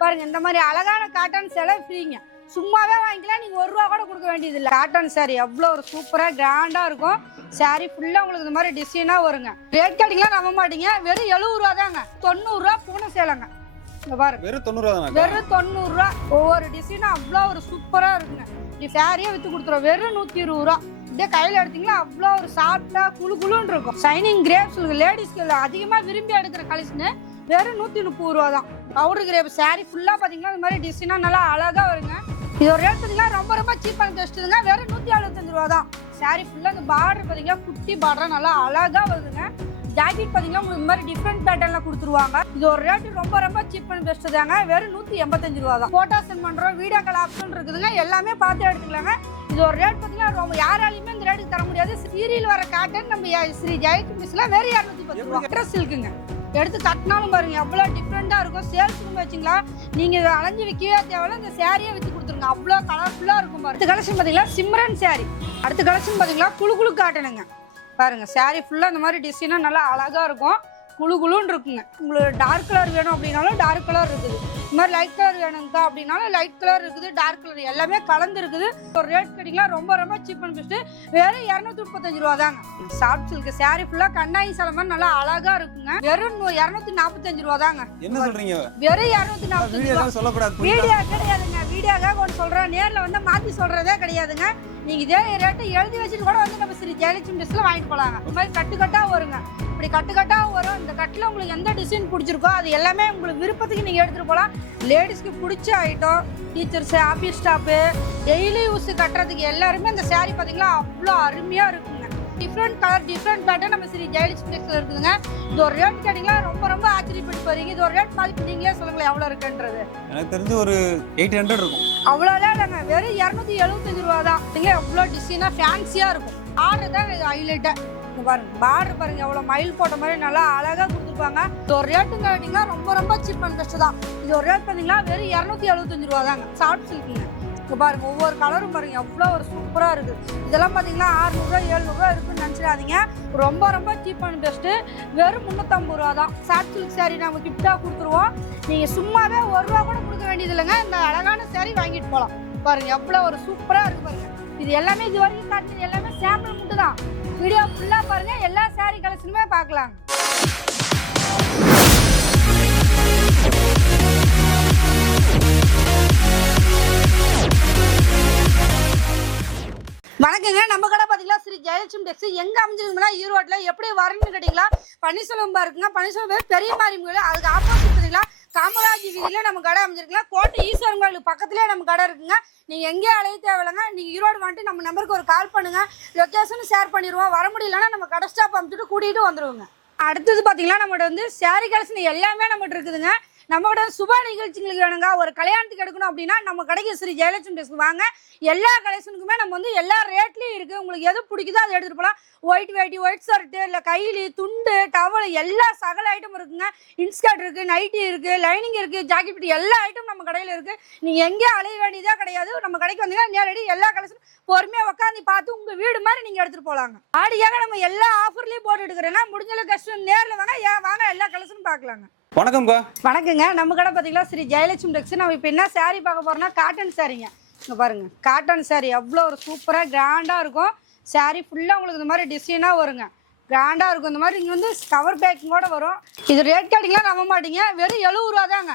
பாருங்க இந்த மாதிரி அழகான காட்டன் சேலை ஃப்ரீங்க. சும்மாவே வாங்கிக்கலாம், நீங்க ₹1 கூட கொடுக்க வேண்டியது இல்லை. காட்டன் சாரி எவ்வளோ ஒரு சூப்பரா கிராண்டா இருக்கும். சாரி ஃபுல்லா உங்களுக்கு இந்த மாதிரி டிசைனா வருங்க. ரேட் கேட்டிங்களா நம்ப மாட்டீங்க, வெறும் ₹70 தாங்க. ₹90 பூனை சேலைங்க. இங்க பாருங்க வெறும் ₹90. ஒவ்வொரு டிசைனும் அவ்வளோ ஒரு சூப்பரா இருக்குங்க. இப்படி சாரியே வித்து கொடுத்துரும் வெறும் ₹120. அப்படியே கையில் எடுத்தீங்களா அவ்வளோ ஒரு சாஃப்டா குழுன்னு இருக்கும். ஷைனிங் கிரேப்ஸ் லேடிஸ்க்கு அதிகமாக விரும்பி எடுக்கிற கலெக்ஷனு வெறும் ₹130 தான். பவுடர் கிரேப் சாரி ஃபுல்லா பாத்தீங்கன்னா இந்த மாதிரி டிசைனா நல்லா அழகா வருங்க. இது ஒரு ரேட் பார்த்தீங்கன்னா ரொம்ப சீப்பான பெஸ்ட்டுங்க. வெறும் ₹175 தான். சாரி ஃபுல்லா இந்த பார்டர் பார்த்தீங்கன்னா குட்டி பார்டரா நல்லா அழகா வருதுங்க. ஜாக்கெட் பார்த்தீங்கன்னா உங்களுக்கு இந்த மாதிரி டிஃப்ரெண்ட் பேட்டர்ல கொடுத்துருவாங்க. இது ஒரு ரேட்டு ரொம்ப சீப் அண்ட் பெஸ்ட் தாங்க. வெறும் ₹185 தான். போட்டோ சென்ட் பண்றோம், வீடியோ கால் ஆப்ஷன் இருக்குதுங்க. எல்லாமே பார்த்து எடுத்துக்கலாங்க. இது ஒரு ரேட் பார்த்தீங்கன்னா யாராலையுமே இந்த ரேட்டுக்கு தர முடியாது. சீரியல் வர காட்டன் நம்ம ஸ்ரீ ஜெயலட்சுமி மிஸ்ல வெறும் ₹210. ட்ரெஸ் இருக்குங்க. எடுத்து கட்டினாலும் பாருங்க எவ்வளோ டிஃப்ரெண்டாக இருக்கும். சேல்ஸுக்கு வச்சிங்களா நீங்கள் அலைஞ்சு விற்கவே தேவையில்ல, இந்த சேரீயை விற்று கொடுத்துருங்க. அவ்வளோ கலர்ஃபுல்லாக இருக்கும் பாருங்க. அடுத்த கலெக்ஷன் பார்த்தீங்கன்னா சிம்ரன் சாரி. அடுத்த கலெக்ஷன் பார்த்தீங்கன்னா குழு காட்டணுங்க. பாருங்க சாரி ஃபுல்லாக இந்த மாதிரி டிசைனாக நல்லா அழகாக இருக்கும். குழுன்னு இருக்குங்க. உங்களுக்கு டார்க் கலர் வேணும் அப்படின்னாலும் டார்க் கலர் இருக்குது. இந்த மாதிரி லைட் கலர் வேணுங்கக்கா அப்படின்னாலும் லைட் கலர் இருக்குது, டார்க் கலர் எல்லாமே கலந்து இருக்குது. ஒரு ரேட் கேட்டிங்களா ரொம்ப சீப் அண்ட் பெஸ்ட்டு. வெறும் ₹235 தாங்க. சாஃப்ட் சில்க் சாரி ஃபுல்லாக கண்ணாயி சேலை மாதிரி நல்லா அழகா இருக்குங்க. வெறும் ₹245 தாங்க. என்ன சொல்றீங்க? வெறும் ₹245. வீடியோ கிடையாதுங்க, வீடியோக்காக ஒன்று சொல்கிறேன். நேரில் வந்து மாற்றி சொல்கிறதே கிடையாதுங்க. நீங்கள் இதே ரேட்டை எழுதி வச்சுட்டு கூட வந்து நம்ம ஸ்ரீ ஜெயலட்சுமி ட்ரெஸ்ஸில் வாங்கிட்டு போகலாங்க. இந்த மாதிரி கட்டுக்கட்டாக வருங்க. இப்படி கட்டுக்கட்டாக வரும். இந்த கட்டில் உங்களுக்கு எந்த டிசைன் பிடிச்சிருக்கோ அது எல்லாமே உங்களுக்கு விருப்பத்துக்கு நீங்கள் எடுத்துகிட்டு போகலாம். லேடிஸ்க்கு பிடிச்ச item, teachers, office staff, daily use கட்டுறதுக்கு எல்லாருமே இந்த சாரீ பார்த்தீங்களா அவ்வளோ அருமையாக இருக்குங்க. டிஃப்ரெண்ட் கலர் டிஃப்ரெண்ட் பேட்டர்ன் நம்ம ஸ்ரீ ஜெயலட்சுமி ட்ரெஸ்ஸில் இருக்குதுங்க. இது ஒரு ரேட் கேட்டிங்களா ரொம்ப ஆச்சரியப்பட்டு போறீங்க. இது ஒரு ரேட் மாதிரி நீங்களே சொல்லுங்களேன் எவ்வளோ இருக்குன்றது. எனக்கு தெரிஞ்சு ஒரு 800 இருக்கும். அவ்வளோதான் இல்லைங்க, வெறும் ₹275 தான். நீங்கள் எவ்வளோ டிசைனாக ஃபேன்சியாக இருக்கும். ஆர்டர் தான் இது ஹைலைட்டாக பாருங்க. பார்டர் பாருங்க எவ்வளோ மயில் போட்ட மாதிரி நல்லா அழகாக கொடுத்துருப்பாங்க. இது ஒரு ரேட்டுங்க கேட்டிங்கன்னா ரொம்ப சீப் அண்ட் பெஸ்ட் தான். இது ஒரு ரேட் பார்த்தீங்கன்னா வெறும் ₹275 தாங்க. சாஃப்ட் சில்க்குங்க. இப்போ பாருங்க ஒவ்வொரு கலரும் பாருங்க எவ்வளோ ஒரு சூப்பராக இருக்குது. இதெல்லாம் பார்த்தீங்கன்னா ₹600 ₹700 இருக்குன்னு நினச்சிடாதீங்க. ரொம்ப சீப் அண்ட் பெஸ்ட்டு. வெறும் ₹350 தான். சாஃப்ட் சில்க் சாரீ நம்ம கிஃப்டாக கொடுத்துருவோம். நீங்கள் சும்மாவே ₹1 கூட கொடுக்க வேண்டியது இல்லைங்க. இந்த அழகான சாரீ வாங்கிட்டு போகலாம். பாருங்க எவ்வளோ ஒரு சூப்பராக இருக்கு பாருங்க. இது எல்லாமே இது வரைக்கும் காட்டுறது எல்லாமே சாம்பிள் மட்டும் தான். வீடியோ ஃபுல்லாக பாருங்க, எல்லா சாரீ கலெக்ஷனுமே பார்க்கலாம். வணக்கங்க. நம்ம கடை பார்த்தீங்களா ஸ்ரீ ஜெயலட்சுமி டெக்ஸ். எங்கே அமைஞ்சிருக்குங்களா ஈரோட்டில். எப்படி வரணும்னு கேட்டிங்களா பன்னீர்செல்வம் இருக்குங்க. பன்னீர்செல்வம் பெரிய மாரியம்மன் அதுக்கு ஆப்போசிட் பார்த்தீங்களா காமராஜ் வீதியில் நம்ம கடை அமைஞ்சிருக்கலாம். கோட்டை ஈஸ்வரன் கோயிலுக்கு பக்கத்துலேயே நம்ம கடை இருக்குங்க. நீங்கள் எங்கேயே அலைய தேவையில்லைங்க. நீங்கள் ஈரோடு வந்துட்டு நம்ம நம்பருக்கு ஒரு கால் பண்ணுங்கள், லொக்கேஷன் ஷேர் பண்ணிடுவோம். வர முடியலன்னா நம்ம கடை ஸ்டாப் அமைச்சிட்டு கூட்டிகிட்டு வந்துடுவோங்க. அடுத்தது பார்த்தீங்கன்னா நம்மகிட்ட வந்து சாரீ கலெக்ஷன் எல்லாமே நம்மகிட்ட இருக்குதுங்க. நம்மகிட்ட சுப நிகழ்ச்சிங்களுக்கு வேணுங்க, ஒரு கல்யாணத்துக்கு எடுக்கணும் அப்படின்னா நம்ம கடைக்கு ஸ்ரீ ஜெயலட்சுமி ட்ரெஸ் வாங்க. எல்லா கலெக்ஷனுக்குமே நம்ம வந்து எல்லா ரேட்லேயும் இருக்குது. உங்களுக்கு எது பிடிக்குதோ அதை எடுத்துகிட்டு போகலாம். ஒயிட் வேட்டி, ஒயிட் ஷர்ட்டு, இல்லை கைலி, துண்டு, டவல் எல்லா சகல ஐட்டம் இருக்குங்க. இன்ஸ்கர்ட் இருக்குது, நைட்டி இருக்குது, லைனிங் இருக்குது, ஜாக்கெட் பட்டி எல்லா ஐட்டம் நம்ம கடையில் இருக்குது. நீங்கள் எங்கேயும் அலைய வேண்டியதே கிடையாது. நம்ம கடைக்கு வந்தீங்கன்னா நேரடி எல்லா கலெக்ஷனும் பொறுமையாக உட்காந்து பார்த்து உங்கள் வீடு மாதிரி நீங்கள் எடுத்துகிட்டு போகலாங்க. ஆடியாக நம்ம எல்லா ஆஃபர்லேயும் போட்டு எடுக்கிறேன்னா முடிஞ்ச கஷ்டம் நேரில் வாங்க எல்லா கலெக்ஷனும் பார்க்கலாங்க. வணக்கம்க்கா. வணக்கங்க. நம்ம கடை பார்த்தீங்களா ஸ்ரீ ஜெயலட்சுமி டெக்ஸ். நம்ம இப்போ என்ன சாரீ பார்க்க போகிறோம்னா காட்டன் சாரீங்க. இங்கே பாருங்க காட்டன் சாரீ எவ்வளோ ஒரு சூப்பராக கிராண்டாக இருக்கும். சாரீ ஃபுல்லாக உங்களுக்கு இந்த மாதிரி டிசைனாக வருங்க. கிராண்டாக இருக்கும். இந்த மாதிரி நீங்கள் வந்து கவர் பேக்கிங்கோட வரும். இது ரேட் கேட்டிங்களா நம்ப மாட்டீங்க, வெறும் ₹70 தாங்க.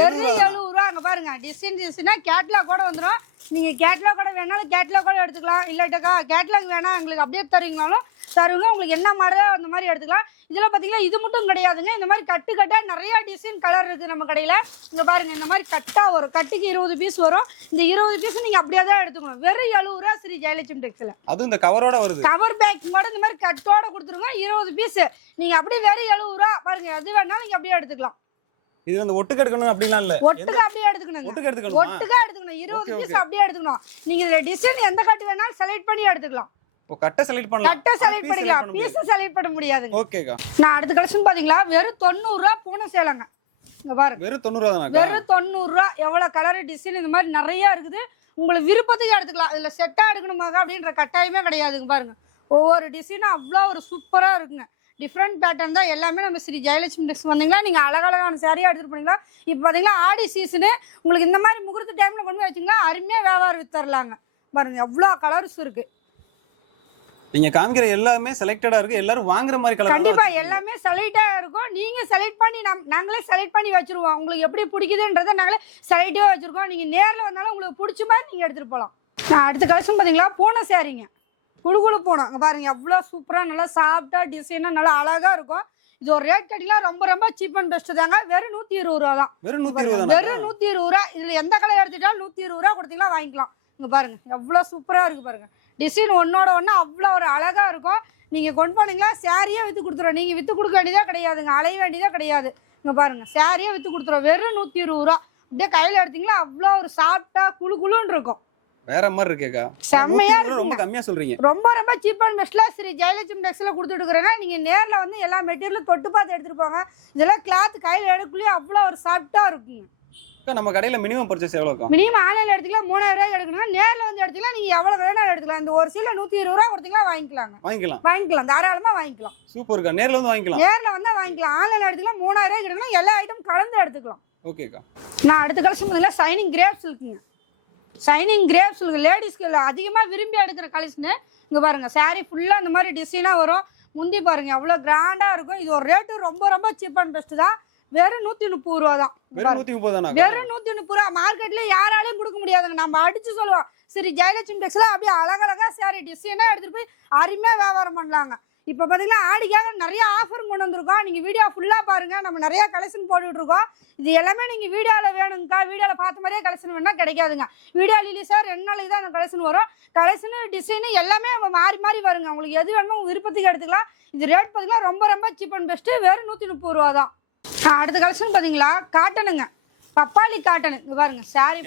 வெறும் ₹70. அங்கே பாருங்க டிசைனாக கேட்லாக் கூட வந்துடும். நீங்கள் கேட்லாக் கூட வேணாலும் கேட்லாக் கூட எடுத்துக்கலாம். இல்லாட்டக்கா கேட்லாக் வேணாம் எங்களுக்கு அப்படியே தருவீங்கனாலும் தருவங்க. உங்களுக்கு என்ன மாதிரியோ அந்த மாதிரி எடுத்துக்கலாம். இதில் பார்த்தீங்கன்னா இது மட்டும் கிடையாதுங்க. இந்த மாதிரி கட்டாக நிறையா டிசைன் கலர் இருக்குது நம்ம கடையில். இங்கே பாருங்கள் இந்த மாதிரி கட்டாக வரும். கட்டுக்கு 20 பீஸ் வரும். இந்த 20 பீஸ் நீங்கள் அப்படியே தான் எடுத்துக்கணும். வெறும் ₹70 ஸ்ரீ ஜெயலட்சுமி டெக்ஸில். அதுவும் இந்த கவரோட வருது. கவர் பேக்கிங்கோட இந்த மாதிரி கட்டோட கொடுத்துருங்க. 20 பீஸ் நீங்கள் அப்படியே வெறும் ₹70 பாருங்க. எது வேணாலும் நீங்கள் அப்படியே எடுத்துக்கலாம். இது வந்து ஒட்டுக்க எடுக்கணும் அப்படிலாம் இல்ல. ஒட்டுக்க அப்படியே எடுத்துக்கணும். ஒட்டுக்க எடுத்துக்கணும். 20 பீஸ் அப்படியே எடுத்துக்கணும். நீங்க இந்த டிசைன் எந்த கட்டு வேணாலும் செலக்ட் பண்ணி எடுத்துக்கலாம். ஓ கட்ட செலக்ட் பண்ணலாம். கட்ட செலக்ட் பண்ணிக்கலாம். பீஸ் செலக்ட் பண்ண முடியாதுங்க. ஓகேக்கா. நான் அடுத்த கலெக்ஷன் பாத்தீங்களா வெறும் ₹90 பூனை சேலைங்க. இங்க பாருங்க வெறும் ₹90 தானா? வெறும் ₹90. எவ்வளவு கலர் டிசைன் இந்த மாதிரி நிறைய இருக்குது. உங்களுக்கு விருப்பத்துக்கு எடுத்துக்கலாம். இதுல செட்டா எடுக்கணுமாங்க அப்படின்ற கட்டாயமே கிடையாதுங்க. பாருங்க ஒவ்வொரு டிசைனும் அவ்வளோ ஒரு சூப்பரா இருக்குங்க. டிஃப்ரெண்ட் பேட்டர்ன் தான் எல்லாமே நம்ம ஸ்ரீ ஜெயலட்சுமி டெக்ஸ் வந்தீங்களா நீங்கள் அழகழகான சாரியாக எடுத்துகிட்டு போனீங்களா. இப்போ பார்த்தீங்களா ஆடி சீசனு உங்களுக்கு இந்த மாதிரி முகூர்த்த டைமில் கொண்டு போய் வச்சிங்கன்னா அருமையாக வியாபாரம் வித்தரலாங்க. பாருங்கள் எவ்வளோ கலர்ஸ் இருக்குது. நீங்க காமிக்கிற எல்லாமே செலக்டடா இருக்கு, எல்லாரும் வாங்குற மாதிரி கலர். கண்டிப்பா எல்லாமே செலக்டா இருக்கும். நீங்க செலக்ட் பண்ணி நாங்களே செலக்ட் பண்ணி வச்சிருவோம். உங்களுக்கு எப்படி பிடிக்குதுன்றதை நாங்களே செலக்டிவா வச்சிருக்கோம். நீங்க நேர்ல வந்தாலும் உங்களுக்கு பிடிச்ச மாதிரி நீங்க எடுத்துட்டு போகலாம். நான் அடுத்த கலெக்ஷன் பாத்தீங்களா பூனை சாரிங்க, குழுகுழு பூனை. அங்க பாருங்க எவ்வளோ சூப்பரா நல்லா சாஃப்டா டிசைனா நல்லா அழகா இருக்கும். இது ஒரு ரேட் கேட்டீங்கன்னா ரொம்ப ரொம்ப சீப் அண்ட் பெஸ்ட் தாங்க. வெறும் 120 ரூபா தான். வெறும் 120 வெறும் 120 ரூபா. இதுல எந்த கலர் எடுத்துட்டாலும் 120 ரூபா கொடுத்தீங்களா வாங்கிக்கலாம். இங்க பாருங்க எவ்வளோ சூப்பரா இருக்கு பாருங்க. டிசைன் ஒன்னோட ஒன்று அவ்வளோ ஒரு அழகா இருக்கும். நீங்க கொண்டு போனீங்களா சாரியே வித்து கொடுத்துருவோம். நீங்க வித்து கொடுக்க வேண்டியதா கிடையாதுங்க, அலைய வேண்டியதா கிடையாது. இங்க பாருங்க சாரியே வித்து கொடுத்துருவோம் வெறும் 120 ரூபா. அப்படியே கையில எடுத்தீங்களா அவ்வளோ ஒரு சாஃப்டா குழு குழுன்னு இருக்கும். வேற மாதிரி இருக்கேக்கா, செம்மையா இருக்கு. ரொம்ப கம்மியா சொல்றீங்க. ரொம்ப ரொம்ப சீப் அண்ட் பெஸ்ட்ல ஸ்ரீ ஜெயலட்சுமி டெக்ஸ்ல கொடுத்துட்டு இருக்கிறேங்க. நீங்க நேர்ல வந்து எல்லா மெட்டீரியலும் தொட்டு பார்த்து எடுத்துட்டு போங்க. இதெல்லாம் கிளாத் கையில எடுக்கலையே அவ்வளோ ஒரு சாஃப்டா இருக்குங்க. நம்ம கடையில மினிமம் பர்ச்சேஸ் எவ்வளவு? மினிமம் ஆன்லைன்ல எடுத்துக்கலாம் 3000 ரூபாய் எடுக்கணும். நேர்ல வந்து எடுத்துக்கலாம். நீங்க எவ்வளவு வேணாலும் எடுத்துக்கலாம். இந்த ஒரு சீல 120 ரூபாய் கொடுத்தீங்களா வாங்கிக்கலாம். தாராளமா வாங்கிக்கலாம். சூப்பர்க்கா, நேர்ல வந்து வாங்கிக்கலாம். நேர்ல வந்தா வாங்கிக்கலாம். ஆன்லைன்ல எடுத்துக்கலாம் 3000 ரூபாய் எடுக்கணும். எல்லா ஐட்டம் கலந்து எடுத்துக்கலாம். ஓகேக்கா. நான் அடுத்த கலெக்ஷன் பார்த்தீங்கன்னா ஷைனிங் கிரேப் சில்க்குங்க. ஷைனிங் கிரேப் சில்க் லேடிஸ்க்கு அதிகமா விரும்பி எடுக்கிற கலெக்ஷன். இங்க பாருங்க சாரி ஃபுல்லா இந்த மாதிரி டிசைனா வரும். முந்தி பாருங்க எவ்வளவு கிராண்டா இருக்கும். இது ஒரு ரேட்டு ரொம்ப ரொம்ப சீப் அண்ட் பெஸ்ட் தான். வெறும் 130 ரூபா தான். வெறும் 130 தானா? வெறும் 130 ரூபா. மார்க்கெட்ல யாராலையும் கொடுக்க முடியாதுங்க. நம்ம அடிச்சு சொல்லுவோம் சரி ஜெயலட்சுமி டெக்ஸ்ல அப்படியே அழகழகா சாரி டிசைனா எடுத்துட்டு போய் அருமையா வியாபாரம் பண்ணலாங்க. இப்போ பார்த்தீங்கன்னா ஆடிக்காக நிறைய ஆஃபர் கொண்டு வந்திருக்கோம். நீங்கள் வீடியோ ஃபுல்லாக பாருங்கள். நம்ம நிறைய கலெக்ஷன் போட்டுட்டு இருக்கோம். இது எல்லாமே நீங்கள் வீடியோவில் வேணுங்கக்கா, வீடியோவில் பார்த்த மாதிரியே கலெக்ஷன் வேணால் கிடைக்காதுங்க. வீடியோ ரிலீஸாக 2 நாளைக்கு தான் அந்த கலெக்ஷன் வரும். கலெக்ஷனு டிசைனு எல்லாமே மாறி மாறி வருங்க. உங்களுக்கு எது வேணுமோ உங்கள் விருப்பத்துக்கு எடுத்துக்கலாம். இது ரேட் பார்த்தீங்கன்னா ரொம்ப ரொம்ப சீப் அண்ட் பெஸ்ட்டு. வெறும் 130 ரூபா தான். அடுத்த கலெக்ஷன் பார்த்தீங்களா காட்டனுங்க, பப்பாளி காட்டனு. இங்கே பாருங்க சாரி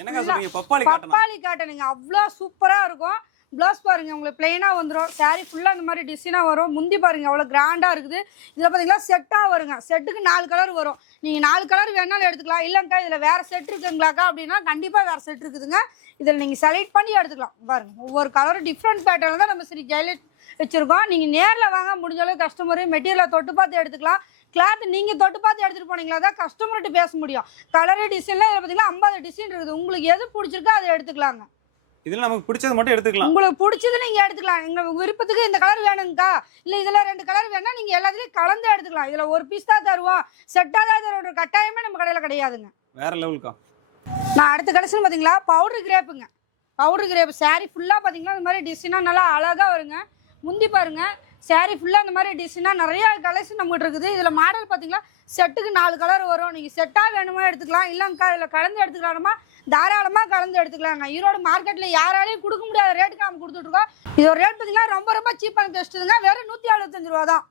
பப்பாளி காட்டனுங்க. அவ்வளோ சூப்பராக இருக்கும். ப்ளவுஸ் பாருங்க உங்களுக்கு பிளெயினாக வந்துடும். சாரி ஃபுல்லாக இந்த மாதிரி டிசைனாக வரும். முந்தி பாருங்க அவ்வளோ கிராண்டாக இருக்குது. இதில் பார்த்தீங்கன்னா செட்டாக வருங்க. செட்டுக்கு 4 கலர் வரும். நீங்கள் 4 கலர் வேணாலும் எடுத்துக்கலாம். இல்லைங்கக்கா இதில் வேறு செட் இருக்குங்களாக்கா அப்படின்னா கண்டிப்பாக வேறு செட் இருக்குதுங்க. இதில் நீங்கள் செலக்ட் பண்ணி எடுத்துக்கலாம். பாருங்க ஒவ்வொரு கலரும் டிஃப்ரெண்ட் பேட்டர்னில் தான் நம்ம ஸ்ரீ ஜெயலட்சுமி வச்சுருக்கோம். நீங்கள் நேரில் வாங்க, முடிஞ்ச அளவுக்கு கஸ்டமரு மெட்டீரியலை தொட்டு பார்த்து எடுத்துக்கலாம். கிளாத் நீங்கள் தொட்டு பார்த்து எடுத்துகிட்டு போனீங்களா தான் கஸ்டமர்கிட்ட பேச முடியும். கலரு டிசைன்லாம் இதில் பார்த்தீங்கன்னா 50 டிசைன் இருக்குது. உங்களுக்கு எது பிடிச்சிருக்கோ அதை எடுத்துக்கலாங்க. இதுல நமக்கு பிடிச்சது மட்டும் எடுத்துக்கலாம். உங்களுக்கு பிடிச்சது நீங்க எடுத்துக்கலாம். எங்க விருப்பத்துக்கு இந்த கலர் வேணுங்கக்கா, இல்ல இதுல 2 கலர் வேணா நீங்க எல்லாத்துலயும் கலந்து எடுத்துக்கலாம். இதுல ஒரு பீஸ் தான் தருவோம், செட்டா தான் தருவோம். கட்டாயமே நம்ம கடையில கிடையாதுங்க. வேற லெவலுக்கா. நான் அடுத்த கலெக்ஷன் பாத்தீங்களா பவுடர் கிரேப்புங்க. பவுடர் கிரேப் சாரி ஃபுல்லா பாத்தீங்கன்னா இந்த மாதிரி டிசைனா நல்லா அழகா வருங்க. முந்தி பாருங்க சாரி ஃபுல்லா இந்த மாதிரி டிசைனா நிறைய கலெக்ஷன் நம்மகிட்ட இருக்குது. இதுல மாடல் பாத்தீங்கன்னா செட்டுக்கு 4 கலர் வரும். நீங்க செட்டா வேணுமா எடுத்துக்கலாம். இல்லங்கக்கா இதுல கலந்து எடுத்துக்கலாமா தாராளமாக கலந்து எடுத்துக்கலாங்க. ஈரோடு மார்க்கெட்டில் யாராலையும் கொடுக்க முடியாத ரேட்டுக்கு நம்ம கொடுத்துட்ருக்கோம். இது ஒரு ரேட் பார்த்தீங்கன்னா ரொம்ப ரொம்ப சீப்பான பெஸ்ட்டுங்க. வெறும் 175 ரூபா தான்.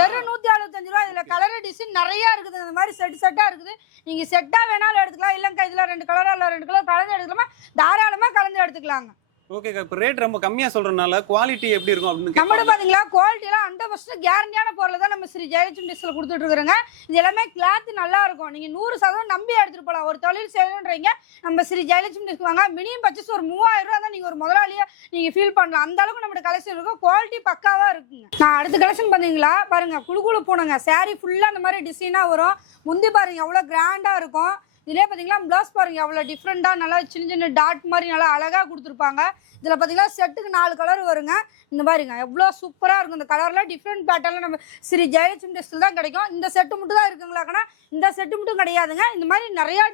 வெறும் 175 ரூபா. இதில் கலர் டிசைன் நிறையா இருக்குது. இந்த மாதிரி செட்டாக இருக்குது. நீங்கள் செட்டாக வேணாலும் எடுத்துக்கலாம். இல்லைங்கக்கா இதில் 2 கலர் இல்லை 2 கலர் கலந்து எடுத்துக்கலாமா தாராளமாக கலந்து எடுத்துக்கலாங்க. ஓகேக்கா. இப்போ ரேட் ரொம்ப கம்மியாக சொல்கிறனால குவாலிட்டி எப்படி இருக்கும் அப்படின்னு நம்மளோட பார்த்தீங்களா குவாலிட்டிலாம் 100% கேரண்டியான பொருளை தான் நம்ம ஸ்ரீ ஜெயலட்சுமி டெக்ஸ்ல கொடுத்துட்டு இருக்கிறோங்க. இது எல்லாமே கிளாத் நல்லா இருக்கும். நீங்கள் 100% நம்பி எடுத்துகிட்டு போகலாம். ஒரு தொழில் செய்யணுன்றீங்க நம்ம ஸ்ரீ ஜெயலட்சுமி டெக்ஸ் வாங்க. மினிமம் பர்ச்சேஸ் ஒரு 3000 ரூபா தான் நீங்கள் ஒரு முதலாளியாக நீங்கள் ஃபீல் பண்ணலாம். அந்த அளவுக்கு நம்மளோட கலெக்ஷன் இருக்கும். குவாலிட்டி பக்காவாக இருக்குங்க. நான் அடுத்த கலெக்ஷன் பார்த்தீங்களா பாருங்க குழு போனங்க. சாரி ஃபுல்லாக இந்த மாதிரி டிசைனாக வரும். முந்தி பாருங்க எவ்வளோ கிராண்டாக இருக்கும். இதிலே பார்த்தீங்கன்னா ப்ளவுஸ் பாருங்க எவ்வளோ டிஃப்ரெண்ட்டாக நல்லா சின்ன சின்ன டாட் மாதிரி நல்லா அழகாக கொடுத்துருப்பாங்க. இதில் பார்த்தீங்கன்னா செட்டுக்கு 4 கலர் வருங்க. இந்த மாதிரிங்க எவ்வளோ சூப்பராக இருக்கும். இந்த கலரில் டிஃப்ரெண்ட் பேட்டர்னில் நம்ம ஸ்ரீ ஜெயலட்சுமி டெக்ஸ்டைல் தான் கிடைக்கும். இந்த செட்டு மட்டும் தான் இருக்குங்களாக்கன்னா இந்த செட்டு மட்டும் கிடையாதுங்க. இந்த மாதிரி நிறையா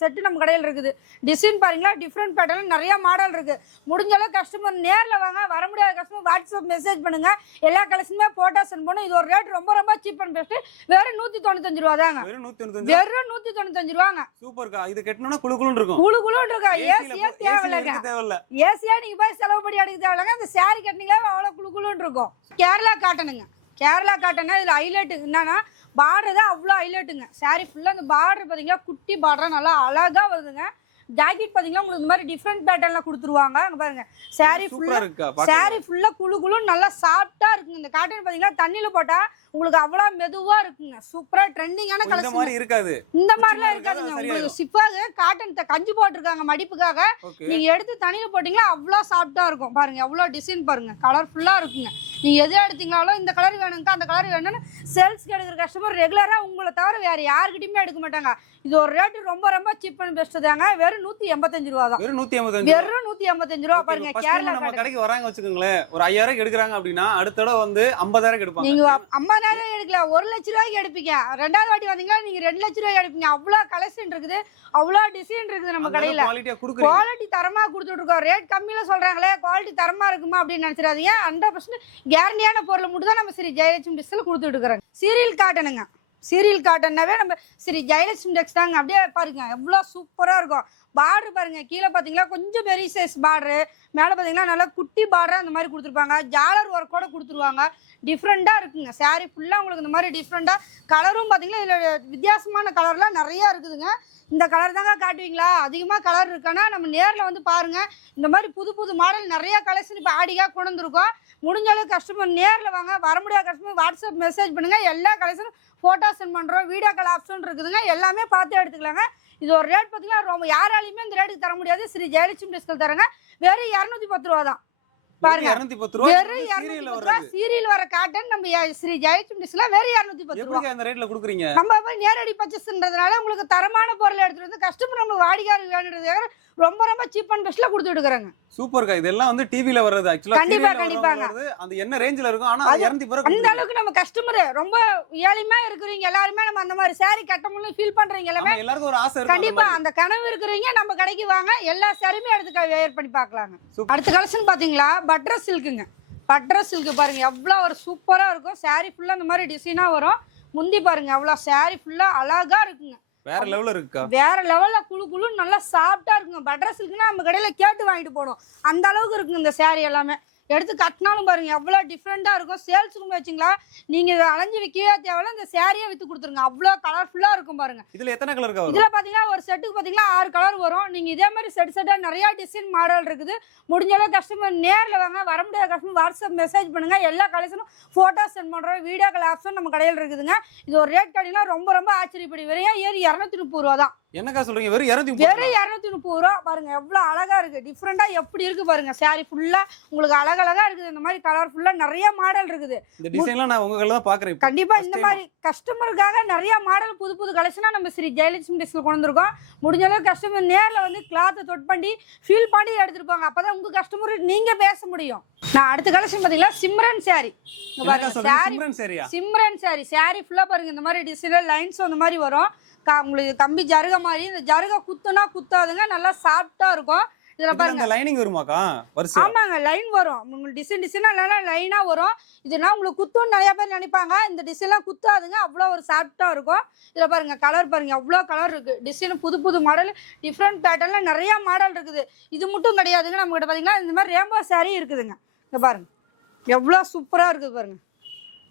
செட்டு நம்ம கடையில் இருக்குது. டிசைன் பாருங்களா டிஃப்ரெண்ட் பேட்டர்னில் நிறையா மாடல் இருக்குது. முடிஞ்ச அளவுக்கு கஸ்டமர் நேரில் வாங்க. வர முடியாத கஸ்டமர் வாட்ஸ்அப் மெசேஜ் பண்ணுங்கள். எல்லா கலெக்ஷனுமே ஃபோட்டோ சென்ட் பண்ணும். இது ஒரு ரேட் ரொம்ப ரொம்ப சீப் அண்ட் பெஸ்ட்டு. வெறும் 195 ரூபா தாங்க. வெறும் 195 ரூபாங்க. சூப்பர்க்கா. இது கட்டணும்னா குளுகுளுன்னு இருக்கும். குளுகுளுன்னு இருக்கும். ஏசியே தேவையில்லைங்க. ஏசியா நீங்க போய் செலவு பண்ணி எடுக்க தேவையில்லைங்க. அந்த சாரி கட்டினீங்களா அவ்வளோ குளுகுளுன்னு இருக்கும். கேரளா காட்டனுங்க. கேரளா காட்டனா இதில் ஹைலைட்டு என்னன்னா பார்டர் தான் அவ்வளோ ஹைலைட்டுங்க. சாரி ஃபுல்லாக அந்த பார்டர் பார்த்தீங்கன்னா குட்டி பார்டராக நல்லா அழகாக வருதுங்க. ஜாக்கெட் பாத்தீங்கன்னா உங்களுக்கு இந்த மாதிரி டிஃப்ரெண்ட் பேட்டர்ன்ல கொடுத்துருவாங்க. அங்க பாருங்க saree சூப்பரா இருக்கா குளு குளுன்னு நல்லா சாஃப்டா இருக்குங்க. இந்த காட்டன் பாத்தீங்கன்னா தண்ணியில போட்டா உங்களுக்கு அவ்வளவு மெதுவா இருக்குங்க. சூப்பரா ட்ரெண்டிங்கான இந்த கலெக்ஷன். மாதிரி இருக்காது, இந்த மாதிரிலாம் இருக்காதுங்க. உங்களுக்கு சிப்பாக காட்டன் கஞ்சி போட்டிருக்காங்க மடிப்புக்காக. நீங்க எடுத்து தண்ணியில போட்டீங்கன்னா அவ்வளவு சாஃப்டா இருக்கும். பாருங்க எவ்வளவு டிசைன் பாருங்க, கலர்ஃபுல்லா இருக்குங்க. நீங்க எது எடுத்தீங்களாலும் இந்த கலர் வேணுங்க அந்த கலர் வேணும்னு சேல்ஸ்க்கு எடுக்கிற கஸ்டமர் ரெகுலரா உங்களை தவிர வேற யாருக்கிட்டயுமே எடுக்க மாட்டாங்க. இது ஒரு ரேட் ரொம்ப ரொம்ப சீப் அண்ட் பெஸ்ட் தாங்க. வெறும் 185 ரூபா தான். வெறும் 185 வெறும் 185 ரூபா. பாருங்க கேரளா நம்ம கடைக்கு வராங்க வச்சுக்கோங்களேன், ஒரு 5000 எடுக்கறாங்க அப்படின்னா அடுத்த தடவை வந்து 50000 எடுப்பாங்க. நீங்க 50000 எடுக்கல, 1 லட்சம் ரூபாய்க்கு எடுப்பீங்க. ரெண்டாவது வாட்டி வந்தீங்கன்னா நீங்க 2 லட்சம் ரூபாய்க்கு எடுப்பீங்க. அவ்வளவு கலெக்ஷன் இருக்குது, அவ்வளவு டிசைன் இருக்குது நம்ம கடையில. குவாலிட்டி தரமா கொடுத்துட்டு இருக்கோம். ரேட் கம்மியில சொல்றாங்களே குவாலிட்டி தரமா இருக்குமா அப்படின்னு நினைச்சிடாதீங்க. 100% கேரண்டியான பொருள் மட்டும் தான் நம்ம ஸ்ரீ ஜெயலட்சுமி டெக்ஸ்டைல்ல கொடுத்துட்டு இருக்கிறோம். சீரியல் காட்டனுங்க. சீரியல் காட்டன்னாவே நம்ம ஸ்ரீ ஜெயலட்சுமி டெக்ஸ் தாங்க. அப்படியே பாருங்க எவ்வளோ சூப்பராக இருக்கும். பார்டர் பாருங்க, கீழே பார்த்தீங்களா கொஞ்சம் பெரிய சைஸ் பார்டரு, மேலே பார்த்தீங்கன்னா நல்லா குட்டி பார்டர் அந்த மாதிரி கொடுத்துருப்பாங்க. ஜாலர் ஒர்க்கோட கொடுத்துருவாங்க. டிஃப்ரெண்ட்டாக இருக்குங்க. சாரீ ஃபுல்லாக உங்களுக்கு இந்த மாதிரி டிஃப்ரெண்ட்டாக கலரும் பார்த்தீங்கன்னா இதில் வித்தியாசமான கலர்லாம் நிறையா இருக்குதுங்க. இந்த கலர் தாங்க காட்டுவீங்களா, அதிகமாக கலர் இருக்கானா நம்ம நேரில் வந்து பாருங்கள். இந்த மாதிரி புது புது மாடல் நிறையா கலெக்ஷன் இப்போ ஆடிக்காக கொண்டு வந்துருக்கோம். முடிஞ்ச அளவுக்கு கஸ்டமர் நேரில் வாங்க. வர முடியாத கஸ்டமர் வாட்ஸ்அப் மெசேஜ் பண்ணுங்கள். எல்லா கலெக்ஷனும் ஃபோட்டோ சென்ட் பண்ணுறோம். வீடியோ கால் ஆப்ஷன் இருக்குதுங்க. எல்லாமே பார்த்து எடுத்துக்கலாங்க. இது ஒரு ரேட் பார்த்தீங்கன்னா ரொம்ப யாராலையுமே இந்த ரேட்டுக்கு தர முடியாது. ஸ்ரீ ஜெயலட்சுமி டெக்ஸ்டைல் தரங்க. வெறும் 210 ரூபா தான். பாருங்க வெறும் 210 ரூபா. சீரியல் வர காட்டன் நம்ம ஸ்ரீ ஜெயலட்சுமி டெக்ஸ்டைல்ல வெறும் 210 ரூபா. அந்த ரேட்ல கொடுக்குறீங்க. நம்ம போய் நேரடி பர்ச்சேஸ்ன்றதுனால உங்களுக்கு தரமான பொருள் எடுத்துட்டு வந்து கஸ்டமர் நம்ம வாடிக்கையாளர் வேணுன்றதுக்காக ரொம்ப ரொம்ப சீப் அண்ட் பெஸ்ட்ல கொடுத்துட்டு இருக்காங்க. சூப்பர்க்கா. இதெல்லாம் வந்து டிவில வர்றது ஆக்சுவலா கண்டிப்பாங்க. அந்த என்ன ரேஞ்சில இருக்கும், ஆனா 210 ரூபாய் அந்த அளவுக்கு நம்ம கஸ்டமர் ரொம்ப ஏழ்மையா இருக்கிறவங்க எல்லாரும் நம்ம அந்த மாதிரி saree கட்ட முடியல ஃபீல் பண்றீங்க எல்லாமே. எல்லாருக்கும் ஒரு ஆசை இருக்கு. கண்டிப்பா அந்த கனவு இருக்கிறவங்க நம்ம கடைக்கு வாங்க. எல்லா சாரியுமே எடுத்து வேர் பண்ணி பார்க்கலாங்க. அடுத்த கலெக்ஷன் பாத்தீங்களா, பட்டர் சில்க்குங்க. பட்டர் சில்க் பாருங்க எவ்வளவு ஒரு சூப்பரா இருக்கும். saree ஃபுல்லா இந்த மாதிரி டிசைனா வரும். முந்தி பாருங்க எவ்வளவு saree ஃபுல்லா அழகா இருக்குங்க. வேற லெவல்ல இருக்குக்கா. வேற லெவல்ல குளு குளுன்னு நல்லா சாஃப்டா இருக்குங்க. பட்டர் சில்க்னா நம்ம கடையில கேட்டு வாங்கிட்டு போனோம். அந்த அளவுக்கு இருக்குங்க இந்த saree எல்லாமே. எடுத்து கட்டினாலும் பாருங்க எவ்வளோ டிஃப்ரெண்டா இருக்கும். சேல்ஸுக்கும் வச்சிங்களா நீங்க அலைஞ்சு விற்கவே தேவையில்ல, இந்த சேரியை வித்து கொடுத்துருங்க. அவ்வளோ கலர்ஃபுல்லா இருக்கும் பாருங்க. இதுல எத்தனை கலர் வரும்? இதுல பாத்தீங்கன்னா ஒரு செட்டுக்கு பாத்தீங்கன்னா 6 கலர் வரும். நீங்க இதே மாதிரி செட்டா நிறைய டிசைன் மாடல் இருக்குது. முடிஞ்ச அளவு கஸ்டமர் நேர்ல வாங்க. வர முடியாத கஸ்டமர் வாட்ஸ்அப் மெசேஜ் பண்ணுங்க. எல்லா கலெக்ஷனும் போட்டோ சென்ட் பண்றோம். வீடியோ கால் ஆப்ஷன் நம்ம கடையில் இருக்குதுங்க. இது ஒரு ரேட் கடையில ரொம்ப ரொம்ப ஆச்சரியப்படி. வெறும் 230 ரூபா தான். என்னக்கா சொல்றீங்க? வெறும் 230 ரூபா. பாருங்க எவ்வளவு அழகா இருக்கு. டிஃப்ரெண்டா எப்படி இருக்கு பாருங்க. சாரி ஃபுல்லா உங்களுக்கு அழகழகா இருக்குது. இந்த மாதிரி கலர் ஃபுல்லா நிறைய மாடல் இருக்குது. இந்த டிசைன்லாம் நான் உங்க கடையில தான் பாக்குறேன். கண்டிப்பா இந்த மாதிரி கஸ்டமருக்காக நிறைய மாடல் புது புது கலெக்ஷனா நம்ம ஸ்ரீ ஜெயலட்சுமி டெக்ஸ்டைல் கொண்டு வந்திருக்கோம். முடிஞ்ச அளவுக்கு கஸ்டமர் நேர்ல வந்து கிளாத்தை தொட் பண்ணி ஃபீல் பண்ணி எடுத்துருப்பாங்க. அப்பதான் உங்க கஸ்டமர் நீங்க பேச முடியும். நான் அடுத்த கலெக்ஷன் பாத்தீங்களா, Simran sorry. Simran sorry. Sorry ஃபுல்லா பாருங்க இந்த மாதிரி டிசைன் லைன்ஸ் அந்த மாதிரி வரும். உங்களுக்கு கம்பி ஜருக மாதிரி. இந்த ஜருக குத்துனா குத்தாதுங்க, நல்லா சாஃப்டா இருக்கும். இதுல பாருங்க லைனிங் வருமாக்கா? ஆமாங்க லைன் வரும். உங்களுக்கு டிசைன் டிசைனா லைனா வரும். இதுனா உங்களுக்கு குத்துன்னு நிறைய பேர் நினைப்பாங்க. இந்த டிசைன்லாம் குத்தாதுங்க, அவ்வளோ ஒரு சாஃப்டா இருக்கும். இதுல பாருங்க கலர் பாருங்க எவ்வளோ கலர் இருக்கு. டிசைன் புது புது மாடல் டிஃப்ரெண்ட் பேட்டர்ன்ல நிறைய மாடல் இருக்குது. இது மட்டும் கிடையாதுங்க. நம்ம கிட்ட பாத்தீங்கன்னா இந்த மாதிரி ரேம்போ சாரி இருக்குதுங்க. இங்க பாருங்க எவ்வளோ சூப்பரா இருக்குது பாருங்க.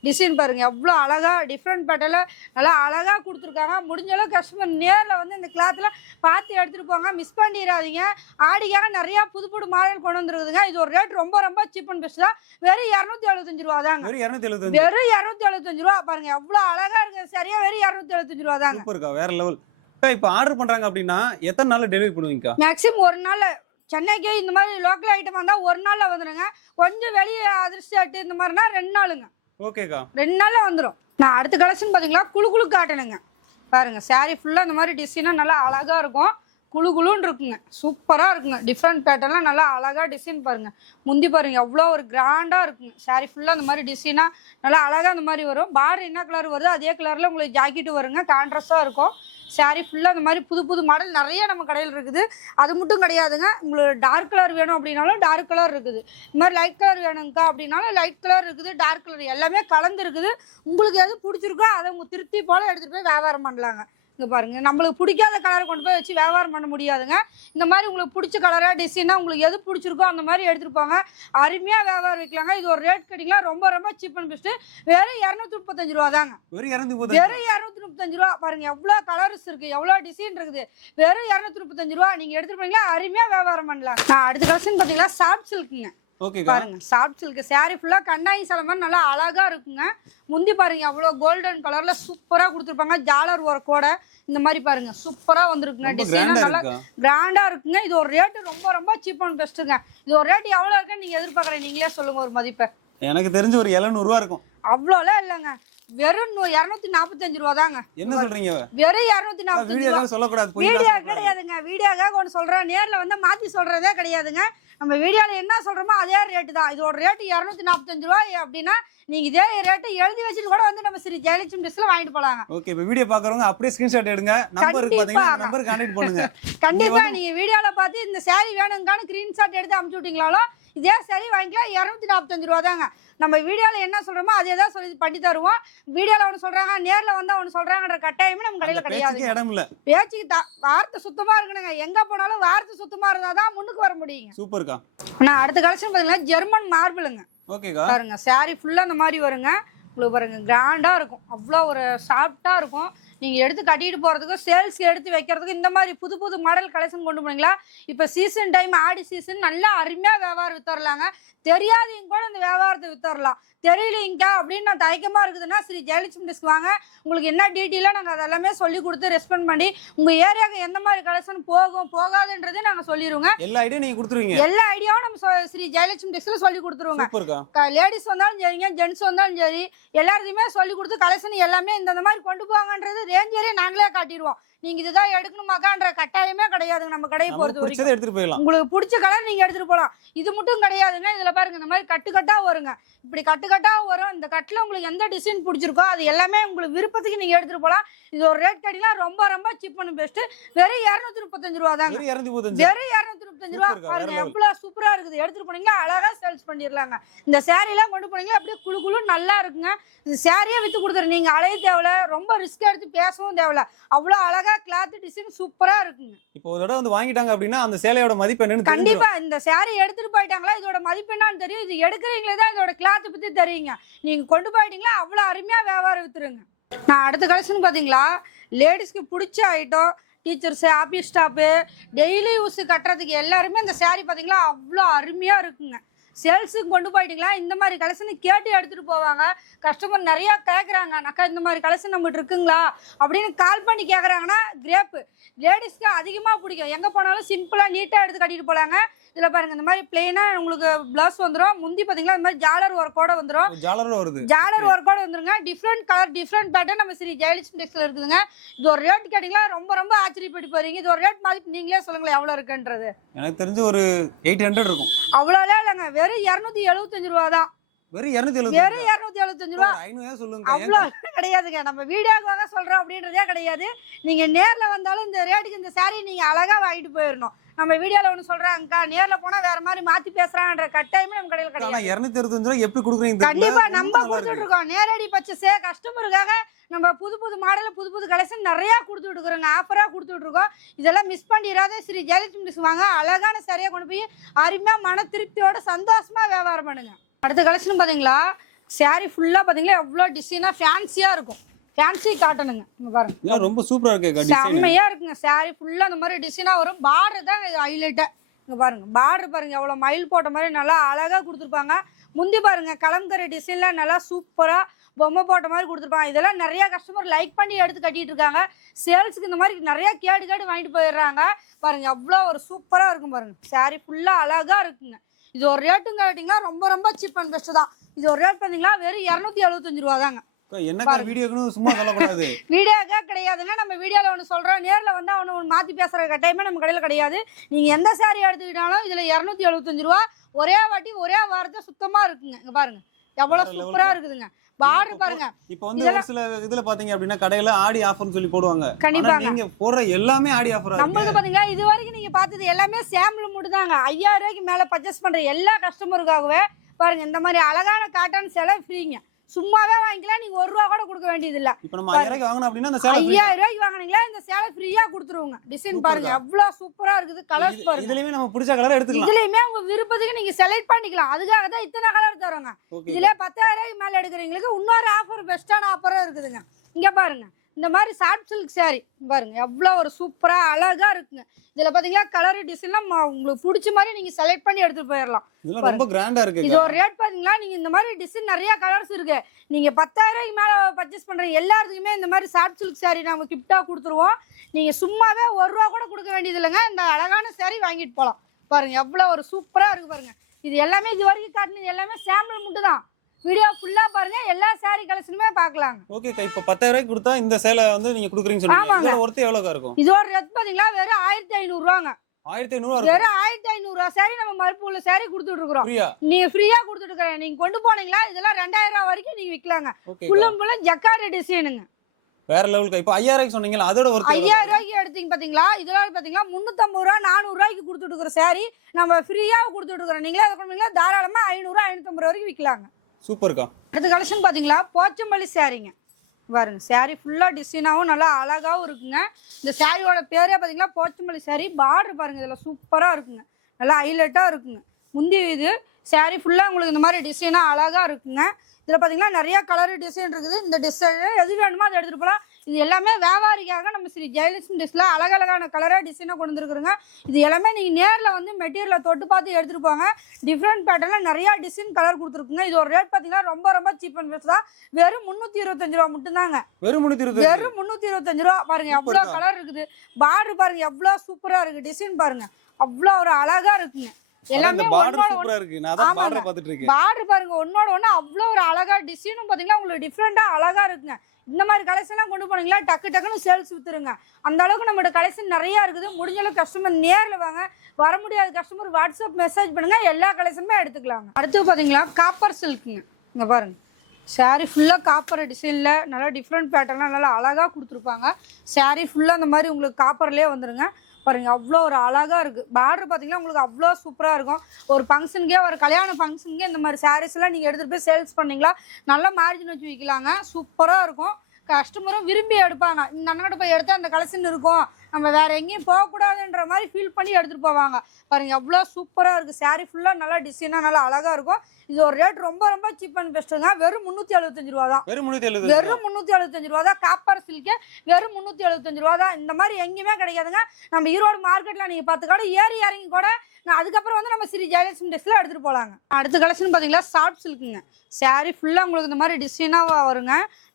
டிசைன் பாருங்க எவ்வளோ அழகா டிஃப்ரெண்ட் பேட்டர்ல நல்லா அழகா கொடுத்துருக்காங்க. முடிஞ்ச அளவு கஸ்டமர் நேரில் வந்து இந்த கிளாத்ல பார்த்து எடுத்துட்டு போங்க. மிஸ் பண்ணிடாதீங்க. ஆடிக்காக நிறைய புது புது மாடல் கொண்டு வந்துருக்குதுங்க. இது ஒரு ரேட் ரொம்ப ரொம்ப சீப் அண்ட் பெஸ்ட் தான். வெறும் 275 ரூபா தாங்க. வெறும் 275 ரூபா. பாருங்க எவ்வளோ அழகா இருக்கு. சரியா வெறும் 275 ரூபா தாங்க. வேற லெவல். இப்போ ஆர்டர் பண்றாங்க அப்படின்னா எத்தனை நாள்ல டெலிவரி பண்ணுவீங்க? மேக்ஸிமம் ஒரு நாள். சென்னைக்கு இந்த மாதிரி லோக்கல் ஐட்டம் வந்தால் ஒரு நாளில் வந்துடுங்க. கொஞ்சம் வெளியே அதிர்ஷ்டம் இந்த மாதிரினா 2 நாளுங்க. ஓகேக்கா, 2 நாள்ல வந்துடும். நான் அடுத்த கலெக்ஷன் பாத்தீங்களா, குளு குளு காட்டனுங்க. பாருங்க சாரி ஃபுல்லா இந்த மாதிரி டிசைனா நல்லா அழகா இருக்கும். குளு குளுன்னு இருக்குங்க. சூப்பரா இருக்குங்க. டிஃப்ரெண்ட் பேட்டர்ன்லாம் நல்லா அழகா டிசைன் பாருங்க. முந்தி பாருங்க எவ்வளோ ஒரு கிராண்டா இருக்குங்க. சாரி ஃபுல்லா இந்த மாதிரி டிசைனா நல்லா அழகா இந்த மாதிரி வரும். பார்டர் என்ன கலர் வருதோ அதே கலர்ல உங்களுக்கு ஜாக்கெட்டு வருங்க. கான்ட்ராஸ்டா இருக்கும். சாரி ஃபுல்லாக இந்த மாதிரி புது புது மாடல் நிறைய நம்ம கடையில் இருக்குது. அது மட்டும் கிடையாதுங்க. உங்களுக்கு டார்க் கலர் வேணும் அப்படின்னாலும் டார்க் கலர் இருக்குது. இந்த மாதிரி லைட் கலர் வேணுங்கக்கா அப்படின்னாலும் லைட் கலர் இருக்குது. டார்க் கலர் எல்லாமே கலந்து இருக்குது. உங்களுக்கு எது பிடிச்சிருக்கோ அதை உங்கள் திருப்தி போல் எடுத்துகிட்டு போய் வியாபாரம் பண்ணலாங்க. இங்க பாருங்க, நம்மளுக்கு பிடிக்காத கலரை கொண்டு போய் வச்சு வியாபாரம் பண்ண முடியாதுங்க. இந்த மாதிரி உங்களுக்கு பிடிச்ச கலராக டிசைனாக உங்களுக்கு எது பிடிச்சிருக்கோ அந்த மாதிரி எடுத்துகிட்டு போங்க. அருமையாக வியாபாரம் வைக்கலாங்க. இது ஒரு ரேட் கேட்டிங்களா ரொம்ப ரொம்ப சீப் அண்ட் பெஸ்ட்டு. வெறும் 235 ரூபா தாங்க. வெறும் 235 ரூபா. பாருங்க எவ்வளோ கலர்ஸ் இருக்குது, எவ்வளோ டிசைன் இருக்குது. வெறும் 235 ரூபா. நீங்கள் எடுத்துகிட்டு போனீங்களா அருமையாக வியாபாரம் பண்ணலாம். அடுத்த கலெக்ஷன் பார்த்தீங்கன்னா சாஃப்ட் சில்க்குங்க. பாருங்க சாஃப்ட் சில்க் சாரி ஃபுல்லா கண்ணாடி சேலை மாதிரி நல்லா அழகா இருக்குங்க. முந்தி பாருங்க அவ்வளோ கோல்டன் கலர்ல சூப்பரா கொடுத்துருப்பாங்க. ஜாலர் ஒர்க்கோட இந்த மாதிரி பாருங்க சூப்பரா வந்திருக்குங்க. டிசைன் நல்லா கிராண்டா இருக்குங்க. இது ஒரு ரேட்டு ரொம்ப ரொம்ப சீப் அண்ட் பெஸ்ட்டுங்க. இது ஒரு ரேட் எவ்வளோ இருக்குன்னு நீங்க எதிர்பார்க்குறேன், நீங்களே சொல்லுங்க ஒரு மதிப்பை. எனக்கு தெரிஞ்சு ஒரு 700 ரூபா இருக்கும். அவ்வளோலாம் இல்லைங்க, வெறும் 245 ரூபா தாங்க. என்ன சொல்றீங்க? வெறும் 245 ரூபா. சொல்லக்கூடாது, வீடியோ கிடையாதுங்க. வீடியோக்காக ஒன்று சொல்றேன், நேரில் வந்து மாத்தி சொல்றதே கிடையாதுங்க. நம்ம வீடியோவில் என்ன சொல்கிறோமோ அதே ரேட்டு தான். இதோட ரேட்டு 245 ரூபாய் அப்படின்னா நீங்கள் இதே ரேட்டு எழுதி வச்சுட்டு கூட வந்து நம்ம ஸ்ரீ ஜெயலட்சுமி ட்ரெஸ்ல வாங்கிட்டு போகலாங்க. ஓகே, இப்போ வீடியோ பார்க்குறவங்க அப்படியே ஸ்கிரீன்ஷாட் எடுங்க. நம்பர் பார்த்தீங்கன்னா நம்பர் கான்டாக்ட் பண்ணுங்க. கண்டிப்பாக நீங்கள் வீடியோவில் பார்த்து இந்த சாரி வேணுங்கான ஸ்க்ரீன்ஷாட் எடுத்து அனுப்பிச்சு விட்டீங்களாலும் இதே சாரி வாங்கிக்கலாம். 245 ரூபா தாங்க. நம்ம வீடியோவில் என்ன சொல்கிறோமோ அதே தான் சொல்லி பண்ணி தருவோம். வீடியோவில் ஒன்று சொல்கிறாங்க, நேரில் வந்து ஒன்று சொல்கிறாங்கன்ற கட்டாயமே நம்ம கடையில் கிடையாது. இடம் இல்லை, பேச்சுக்கு வார்த்தை சுத்தமாக இருக்கணுங்க. எங்கே போனாலும் வார்த்தை சுத்தமாக இருந்தால் தான் முன்னுக்கு வர முடியுங்க. சூப்பர்க்கா. நான் அடுத்த கலெக்ஷன் பார்த்தீங்கன்னா ஜெர்மன் மார்பிளுங்க. ஓகேக்கா. பாருங்க சாரி ஃபுல்லாக அந்த மாதிரி வருங்க. உங்களுக்கு பாருங்க கிராண்டாக இருக்கும், அவ்வளோ ஒரு சாஃப்டாக இருக்கும். நீங்கள் எடுத்து கட்டிட்டு போகிறதுக்கும் சேல்ஸ்க்கு எடுத்து வைக்கிறதுக்கும் இந்த மாதிரி புது புது மாடல் கலெக்ஷன் கொண்டு போனீங்களா. இப்போ சீசன் டைம் ஆடி சீசன் நல்லா அருமையாக வியாபாரம் வித்தரலாங்க. தெரியாதவங்க கூட இந்த வியாபாரத்தை வித்தரலாம். தெரியலீங்கக்கா அப்படின்னு நான் தயக்கமாக இருக்குதுன்னா ஸ்ரீ ஜெயலட்சுமி ட்ரெஸ் வாங்க. உங்களுக்கு என்ன டீட்டெயிலாக நாங்கள் அதெல்லாமே சொல்லி கொடுத்து ரெஸ்பாண்ட் பண்ணி உங்கள் ஏரியாவுக்கு எந்த மாதிரி கலெக்ஷன் போகும் போகாதுன்றதே நாங்கள் சொல்லிடுவோங்க. எல்லா ஐடியா நீங்கள் கொடுத்துருவீங்க. எல்லா ஐடியாவும் நம்ம ஸ்ரீ ஜெயலட்சுமி ட்ரெஸ்ஸில் சொல்லி கொடுத்துருவோங்க. லேடிஸ் வந்தாலும் சரிங்க, ஜென்ட்ஸ் வந்தாலும் சரி, எல்லாத்தையுமே சொல்லி கொடுத்து கலெக்ஷன் எல்லாமே இந்த மாதிரி கொண்டு போவாங்கன்றது ரேஞ்சரே நாங்களே காட்டிடுவோம். நீங்க இதுதான் எடுக்கணுமாக்கான்ற கட்டாயமே கிடையாதுங்க. நம்ம கடையை பொறுத்த வரைக்கும் எடுத்துட்டு போயிடலாம். உங்களுக்கு பிடிச்ச கலர் நீங்க எடுத்துட்டு போகலாம். இது மட்டும் கிடையாதுங்க. இதுல பாருங்க இந்த மாதிரி கட்டுக்கட்டா வருங்க. இப்படி கட்டுக்கட்டா வரும். இந்த கட்டுல உங்களுக்கு எந்த டிசைன் பிடிச்சிருக்கோ அது எல்லாமே உங்களுக்கு விருப்பத்துக்கு நீங்க எடுத்துட்டு போகலாம். இது ஒரு ரேட் கேட்டீங்கன்னா ரொம்ப ரொம்ப சீப் அண்ட் பெஸ்ட். வெறும் 235 ரூபா தாங்க. வெறும் 235 ரூபா. பாருங்க எவ்வளவு சூப்பரா இருக்குது. எடுத்துட்டு போனீங்க அழகா சேல்ஸ் பண்ணிடலாங்க. இந்த சாரி எல்லாம் கொண்டு போனீங்க அப்படியே குழு குழு நல்லா இருக்குங்க. இந்த சாரியே வித்து கொடுத்துரு. நீங்க அலைய தேவையில்ல, ரொம்ப ரிஸ்க் எடுத்து பேசவும் தேவையில்ல. அவ்வளவு அழகா கிளாத் டிசைன் சூப்பரா இருக்குங்க. இப்போ ஒரு தடவை வந்து வாங்கிட்டாங்க அப்படின்னா அந்த சேலையோட மதிப்பு என்னன்னு கண்டிப்பா இந்த சாரி எடுத்துட்டு போயிட்டாங்களா இதோட மதிப்பு என்னன்னு தெரியும். இது எடுக்கிறீங்களே தான் இதோட கிளாத் பத்தி தெரியுங்க. நீங்க கொண்டு போயிட்டீங்களா அவ்வளவு அருமையா வியாபாரம் வித்துருங்க. நான் அடுத்த கலெக்ஷன் பாத்தீங்களா லேடிஸ்க்கு பிடிச்ச item, teachers, office staff, daily use கட்டுறதுக்கு எல்லாருமே இந்த சாரி பாத்தீங்களா அவ்வளோ அருமையா இருக்குங்க. சேல்ஸுக்கு கொண்டு போயிட்டீங்களா இந்த மாதிரி கலெக்ஷன் கேட்டு எடுத்துட்டு போவாங்க. கஸ்டமர் நிறைய கேட்குறாங்க, அக்கா இந்த மாதிரி கலெக்ஷன் நம்மகிட்ட இருக்குங்களா அப்படின்னு கால் பண்ணி கேட்குறாங்கன்னா கிரேப்பு லேடிஸ்க்கு அதிகமாக பிடிக்கும். எங்கே போனாலும் சிம்பிளாக நீட்டாக எடுத்து கட்டிட்டு போகலாங்க. இதில் பாருங்க இந்த மாதிரி பிளெயினாக உங்களுக்கு பிளவுஸ் வந்துடும். முந்தி பார்த்தீங்களா இந்த மாதிரி ஜாலர் ஒர்க்கோட வந்துடும். ஜாலர் ஒர்க்கோட வந்துருங்க. டிஃப்ரெண்ட் கலர் டிஃப்ரெண்ட் பேட்டர்ன் நம்ம ஸ்ரீ ஜெயலட்சுமி டெக்ஸ்டைல்ல இருக்குதுங்க. இது ஒரு ரேட் கேட்டிங்களா ரொம்ப ரொம்ப ஆச்சரியப்பட்டு போறீங்க. இது ஒரு ரேட் மாதிரி நீங்களே சொல்லுங்களேன் எவ்வளோ இருக்குன்றது. எனக்கு தெரிஞ்சு ஒரு 800 இருக்கும். அவ்வளோலாம் இல்லைங்க, வெறும் 275 ரூபா தான். வெறும் 275 ரூபா. அவ்வளோ கிடையாதுங்க. நம்ம வீடியோக்காக சொல்றோம் அப்படின்றதே கிடையாது. நீங்க நேர்ல வந்தாலும் இந்த ரேட்டுக்கு இந்த சாரி நீங்க அழகா வாங்கிட்டு போயிடணும். நம்ம வீடியோல ஒன்று சொல்றாங்கக்கா, நேர்ல போனா வேற மாதிரி மாத்தி பேசுறாங்கன்ற கட்டாயமே நம்ம கடையில் கிடையாது. 225 ரூபா எப்படி கொடுக்குறீங்க? கண்டிப்பா நம்ம கொடுத்துட்டு இருக்கோம். நேரடி பர்ச்சேஸே கஸ்டமருக்காக நம்ம புது புது மாடல் புது புது கலெக்ஷன் நிறைய கொடுத்துட்டு இருக்கிறோங்க. ஆஃபரா கொடுத்துட்டு இருக்கோம். இதெல்லாம் மிஸ் பண்ணிடாத ஸ்ரீ ஜெயலட்சுமி ட்ரெஸ் வாங்க. அழகான சரியா கொண்டு போய் அருமையா மன திருப்தியோட சந்தோஷமா வியாபாரம் பண்ணுங்க. அடுத்த கலெக்ஷன் பாத்தீங்களா சாரி ஃபுல்லா பாத்தீங்களா எவ்வளோ டிசைனா ஃபேன்சியா இருக்கும். ஃபேன்சி காட்டனுங்க. இங்க பாருங்க ரொம்ப சூப்பரா இருக்கு. டிசைன் செம்மையா இருக்குங்க. சாரி ஃபுல்லா அந்த மாதிரி டிசைனா வரும். பார்டர் தான் ஹைலைட்டா. இங்க பாருங்க பார்டர் பாருங்க எவ்வளவு மயில் போட்ட மாதிரி நல்லா அழகா கொடுத்துருப்பாங்க. முந்தி பாருங்க கலம்கரை டிசைன்ல நல்லா சூப்பரா பொம்மை போட்ட மாதிரி கொடுத்துருப்பாங்க. இதெல்லாம் நிறைய கஸ்டமர் லைக் பண்ணி எடுத்து கட்டிட்டு இருக்காங்க. சேல்ஸுக்கு இந்த மாதிரி நிறைய கேடு வாங்கிட்டு போயிடுறாங்க. பாருங்க எவ்வளோ ஒரு சூப்பரா இருக்கும். பாருங்க சாரி ஃபுல்லா அழகா இருக்குங்க. இது ஒரு ரேட்டுங்க கேட்டிங்கன்னா ரொம்ப ரொம்ப சீப் அண்ட் பெஸ்ட் தான். இது ஒரு ரேட் பார்த்தீங்களா வெறும் 275 ரூபா தாங்க. வீடியோக்கா கிடையாதுங்க. நம்ம வீடியோல ஒன்று சொல்றோம், நேரில் வந்தா ஒன்று மாத்தி பேசுற கட்டாயமே நம்ம கடையில் கிடையாது. நீங்க எந்த சாரி எடுத்துக்கிட்டாலும் இதுல 275 ரூபா. ஒரே வாட்டி ஒரே வாரத்தை சுத்தமா இருக்குங்க. இங்க பாருங்க எவ்வளவு சூப்பரா இருக்குதுங்க. பார்டர் பாருங்க. இப்போ வந்து ஒரு சில இதுல பாத்தீங்க அப்படினா கடையில ஆடி ஆஃபர்னு சொல்லி போடுவாங்க. கண்டிப்பா நீங்க போடுற எல்லாமே ஆடி ஆஃபரா இருக்கு. நமக்கு பாத்தீங்க இது வரைக்கும் நீங்க பார்த்தது எல்லாமே சாம்பிள் மட்டும் தாங்க. 5000 ரூபாய்க்கு மேல பர்ச்சேஸ் பண்ற எல்லா கஸ்டமருக்காகவே பாருங்க இந்த மாதிரி அழகான காட்டன் சேலை ஃப்ரீங்க. சும்மாவே வாங்கிக்கலாம், நீங்க 1 ரூபா கூட கொடுக்க வேண்டியது இல்ல. இப்போ நம்ம 5000 ரூபாய்க்கு வாங்கணும் அப்படின்னா அந்த சேலை 5000 ரூபாய்க்கு வாங்குனீங்களா இந்த சேலை ஃப்ரீயா கொடுத்துருவோங்க. டிசைன் பாருங்க எவ்வளவு சூப்பரா இருக்குது, கலர்ஸ் பாருங்க. இதுலயுமே நம்ம பிடிச்ச கலர் எடுத்துக்கலாம். இதுலயுமே உங்க விருப்பத்துக்கு நீங்க செலக்ட் பண்ணிக்கலாம். அதுக்காக தான் இத்தனை கலர் தரோங்க. இதுல 10000 ரூபாய்க்கு மேல எடுக்கிறவங்களுக்கு இன்னொரு ஆஃபர், பெஸ்டான ஆஃபரும் இருக்குதுங்க. இங்க பாருங்க, இந்த மாதிரி சாஃப்ட் சில்க் saree பாருங்க எவ்வளவு ஒரு சூப்பரா அழகா இருக்குங்க. இதுல பாத்தீங்களா கலர் டிசைன்லாம் உங்களுக்கு பிடிச்ச மாதிரி நீங்க செலக்ட் பண்ணி எடுத்துட்டு போயிடலாம். இதெல்லாம் ரொம்ப கிராண்டா இருக்கு. இது ஒரு ரேட் பாத்தீங்களா, நீங்க இந்த மாதிரி டிசைன் நிறைய கலர்ஸ் இருக்கு. நீங்க 10000 ரூபாய்க்கு மேல பர்ச்சேஸ் பண்றீங்க எல்லாத்துக்குமே இந்த மாதிரி சாஃப்ட் சில்க் saree நம்ம கிஃப்டா கொடுத்துருவோம். நீங்க சும்மாவே 1 ரூபா கூட கொடுக்க வேண்டியது இல்லைங்க. இந்த அழகான saree வாங்கிட்டு போலாம். பாருங்க எவ்வளவு ஒரு சூப்பரா இருக்கு பாருங்க. இது எல்லாமே இது வரைக்கும் காட்டினது எல்லாமே சாம்பிள் மட்டும் தான். வீடியோ ஃபுல்லா பாருங்க, எல்லா saree கலெக்ஷனுமே பார்க்கலாம். ஓகேக்கா, இப்போ 10000 ரூபாய்க்கு கொடுத்தா இந்த சேலை வந்து நீங்க குடுக்குறீங்கன்னு சொன்னீங்க. இதோட ஒர்த் எவ்வளவுக்கா இருக்கும்? இதோட ரேட் பாத்தீங்களா வெறும் 1500 ரூபாங்க. 1500 ரூபாய். வெறும் 1500 ரூபாய் saree நம்ம மறுப்புள்ள saree கொடுத்துட்டு இருக்கோம். ஃப்ரீயா? நீங்க ஃப்ரீயா கொடுத்துட்டு இருக்கீங்க. நீங்க கொண்டு போனீங்களா இதெல்லாம் 2000 ரூபாய் வரைக்கும் நீங்க விக்கலாங்க. ஃபுல்லும் ஜக்கார்ட் டிசைனுங்க. வேற லெவலுக்கு. இப்போ 5000 ரூபாய்க்கு சொன்னீங்களா, அதோட ஒர்த் 5000 ரூபாய்க்கு எடுத்தீங்க பாத்தீங்களா, இதெல்லாம் பாத்தீங்களா 350 ரூபாய் 400 ரூபாய்க்கு கொடுத்துட்டு இருக்கிற saree நம்ம ஃப்ரீயா கொடுத்துட்டு இருக்கோம். நீங்களே அதை பண்ணீங்களா தாராளமா 500 550 வரைக்கும் விக்கலாங்க. சூப்பர்க்கா. அடுத்த கலெக்ஷன் பாத்தீங்களா போச்சம்பள்ளி சாரீங்க. பாருங்க saree ஃபுல்லா டிசைனாவும் நல்லா அழகாவும் இருக்குங்க. இந்த சாரியோட பேரே பாத்தீங்களா போச்சம்பள்ளி saree. பார்டர் பாருங்க இதுல சூப்பரா இருக்குங்க, நல்லா ஹைலைட்டா இருக்குங்க. முந்தி இது saree ஃபுல்லா உங்களுக்கு இந்த மாதிரி டிசைனா அழகா இருக்குங்க. இதுல பாத்தீங்கன்னா நிறைய கலர் டிசைன் இருக்குது. இந்த டிசைன் எது வேணுமோ அதை எடுத்துட்டு போகலாம். இது எல்லாமே வியாபாரிக்காக நம்ம ஸ்ரீ ஜெயலட்சுமி டிஸ்ல அழகழகான கலரா டிசைனா கொண்டு வந்துருக்குறோங்க. இது எல்லாமே நீங்க நேர்ல வந்து மெட்டீரியலை தொட்டு பார்த்து எடுத்துட்டு போங்க. டிஃப்ரெண்ட் பேட்டர்ல நிறைய டிசைன் கலர் கொடுத்துருக்குங்க. இது ஒரு ரேட் பாத்தீங்கன்னா ரொம்ப ரொம்ப சீப் அண்ட் பெஸ்ட் தான். வெறும் 325 ரூபா மட்டும் தாங்க. வெறும் 325 ரூபா. பாருங்க எவ்வளவு கலர் இருக்குது. பார்டர் பாருங்க எவ்வளவு சூப்பரா இருக்கு. டிசைன் பாருங்க அவ்வளவு ஒரு அழகா இருக்குங்க. எல்லாமே பார்டர் சூப்பரா இருக்கு. நான் அத பார்டர் பார்த்துட்டு இருக்கேன். பார்டர் பாருங்க ஒண்ணோட ஒண்ணு அவ்வளவு ஒரு அழகா டிசைனும் பாத்தீங்கன்னா உங்களுக்கு டிஃபரெண்டா அழகா இருக்குங்க. இந்த மாதிரி கலெக்ஷன் எல்லாம் கொண்டு போனீங்களா டக்கு டக்குன்னு சேல்ஸ் வித்துருங்க. அந்த அளவுக்கு நம்மளோட கலெக்ஷன் நிறைய இருக்குது. முடிஞ்ச அளவுக்கு கஸ்டமர் நேர்ல வாங்க. வர முடியாத கஸ்டமர் வாட்ஸ்அப் மெசேஜ் பண்ணுங்க, எல்லா கலெக்ஷனுமே எடுத்துக்கலாங்க. அடுத்து பாத்தீங்களா காப்பர் சில்க்குங்க. இங்க பாருங்க saree ஃபுல்லா காப்பர் டிசைன்ல நல்லா டிஃப்ரெண்ட் பேட்டர்ன்லாம் நல்லா அழகா கொடுத்துருப்பாங்க. saree ஃபுல்லா அந்த மாதிரி உங்களுக்கு காப்பர்லயே வந்துருங்க. பாருங்க அவ்வளோ ஒரு அழகா இருக்கு. பார்டர் பார்த்தீங்கன்னா உங்களுக்கு அவ்வளோ சூப்பராக இருக்கும். ஒரு ஃபங்க்ஷனுக்கே ஒரு கல்யாண ஃபங்க்ஷனுக்கே இந்த மாதிரி சாரீஸ் எல்லாம் நீங்கள் எடுத்துகிட்டு போய் சேல்ஸ் பண்ணீங்களா நல்ல மார்ஜின் வச்சு விற்கலாங்க. சூப்பராக இருக்கும். கஸ்டமரும் விரும்பி எடுப்பாங்க. இந்த அண்ணாட்ட போய் எடுத்தால் அந்த கலெக்ஷன் இருக்கும், நம்ம வேற எங்கேயும் போகக்கூடாதுன்ற மாதிரி ஃபீல் பண்ணி எடுத்துகிட்டு போவாங்க. பாருங்க எவ்வளோ சூப்பராக இருக்குது. saree ஃபுல்லாக நல்லா டிசைனாக நல்லா அழகாக இருக்கும். இது ஒரு ரேட் ரொம்ப ரொம்ப சீப் அண்ட் பெஸ்ட்டுங்க. வெறும் 375 ரூபா தான். வெறும் 375 ரூபா தான். காப்பர் சில்கே வெறும் 375 ரூபா தான். இந்த மாதிரி எங்கேயுமே கிடைக்காதுங்க. நம்ம ஈரோடு மார்க்கெட்டில் நீங்கள் 10 கடை ஏறி இறங்கி கூட அதுக்கப்புறம் வந்து நம்ம ஸ்ரீ ஜெயலட்சுமி டிஸ்ல எடுத்துகிட்டு போகலாங்க. அடுத்த கலெக்ஷன் பார்த்தீங்களா சாஃப்ட் சில்க்குங்க. saree ஃபுல்லாக உங்களுக்கு இந்த மாதிரி டிசைனாக வருங்க,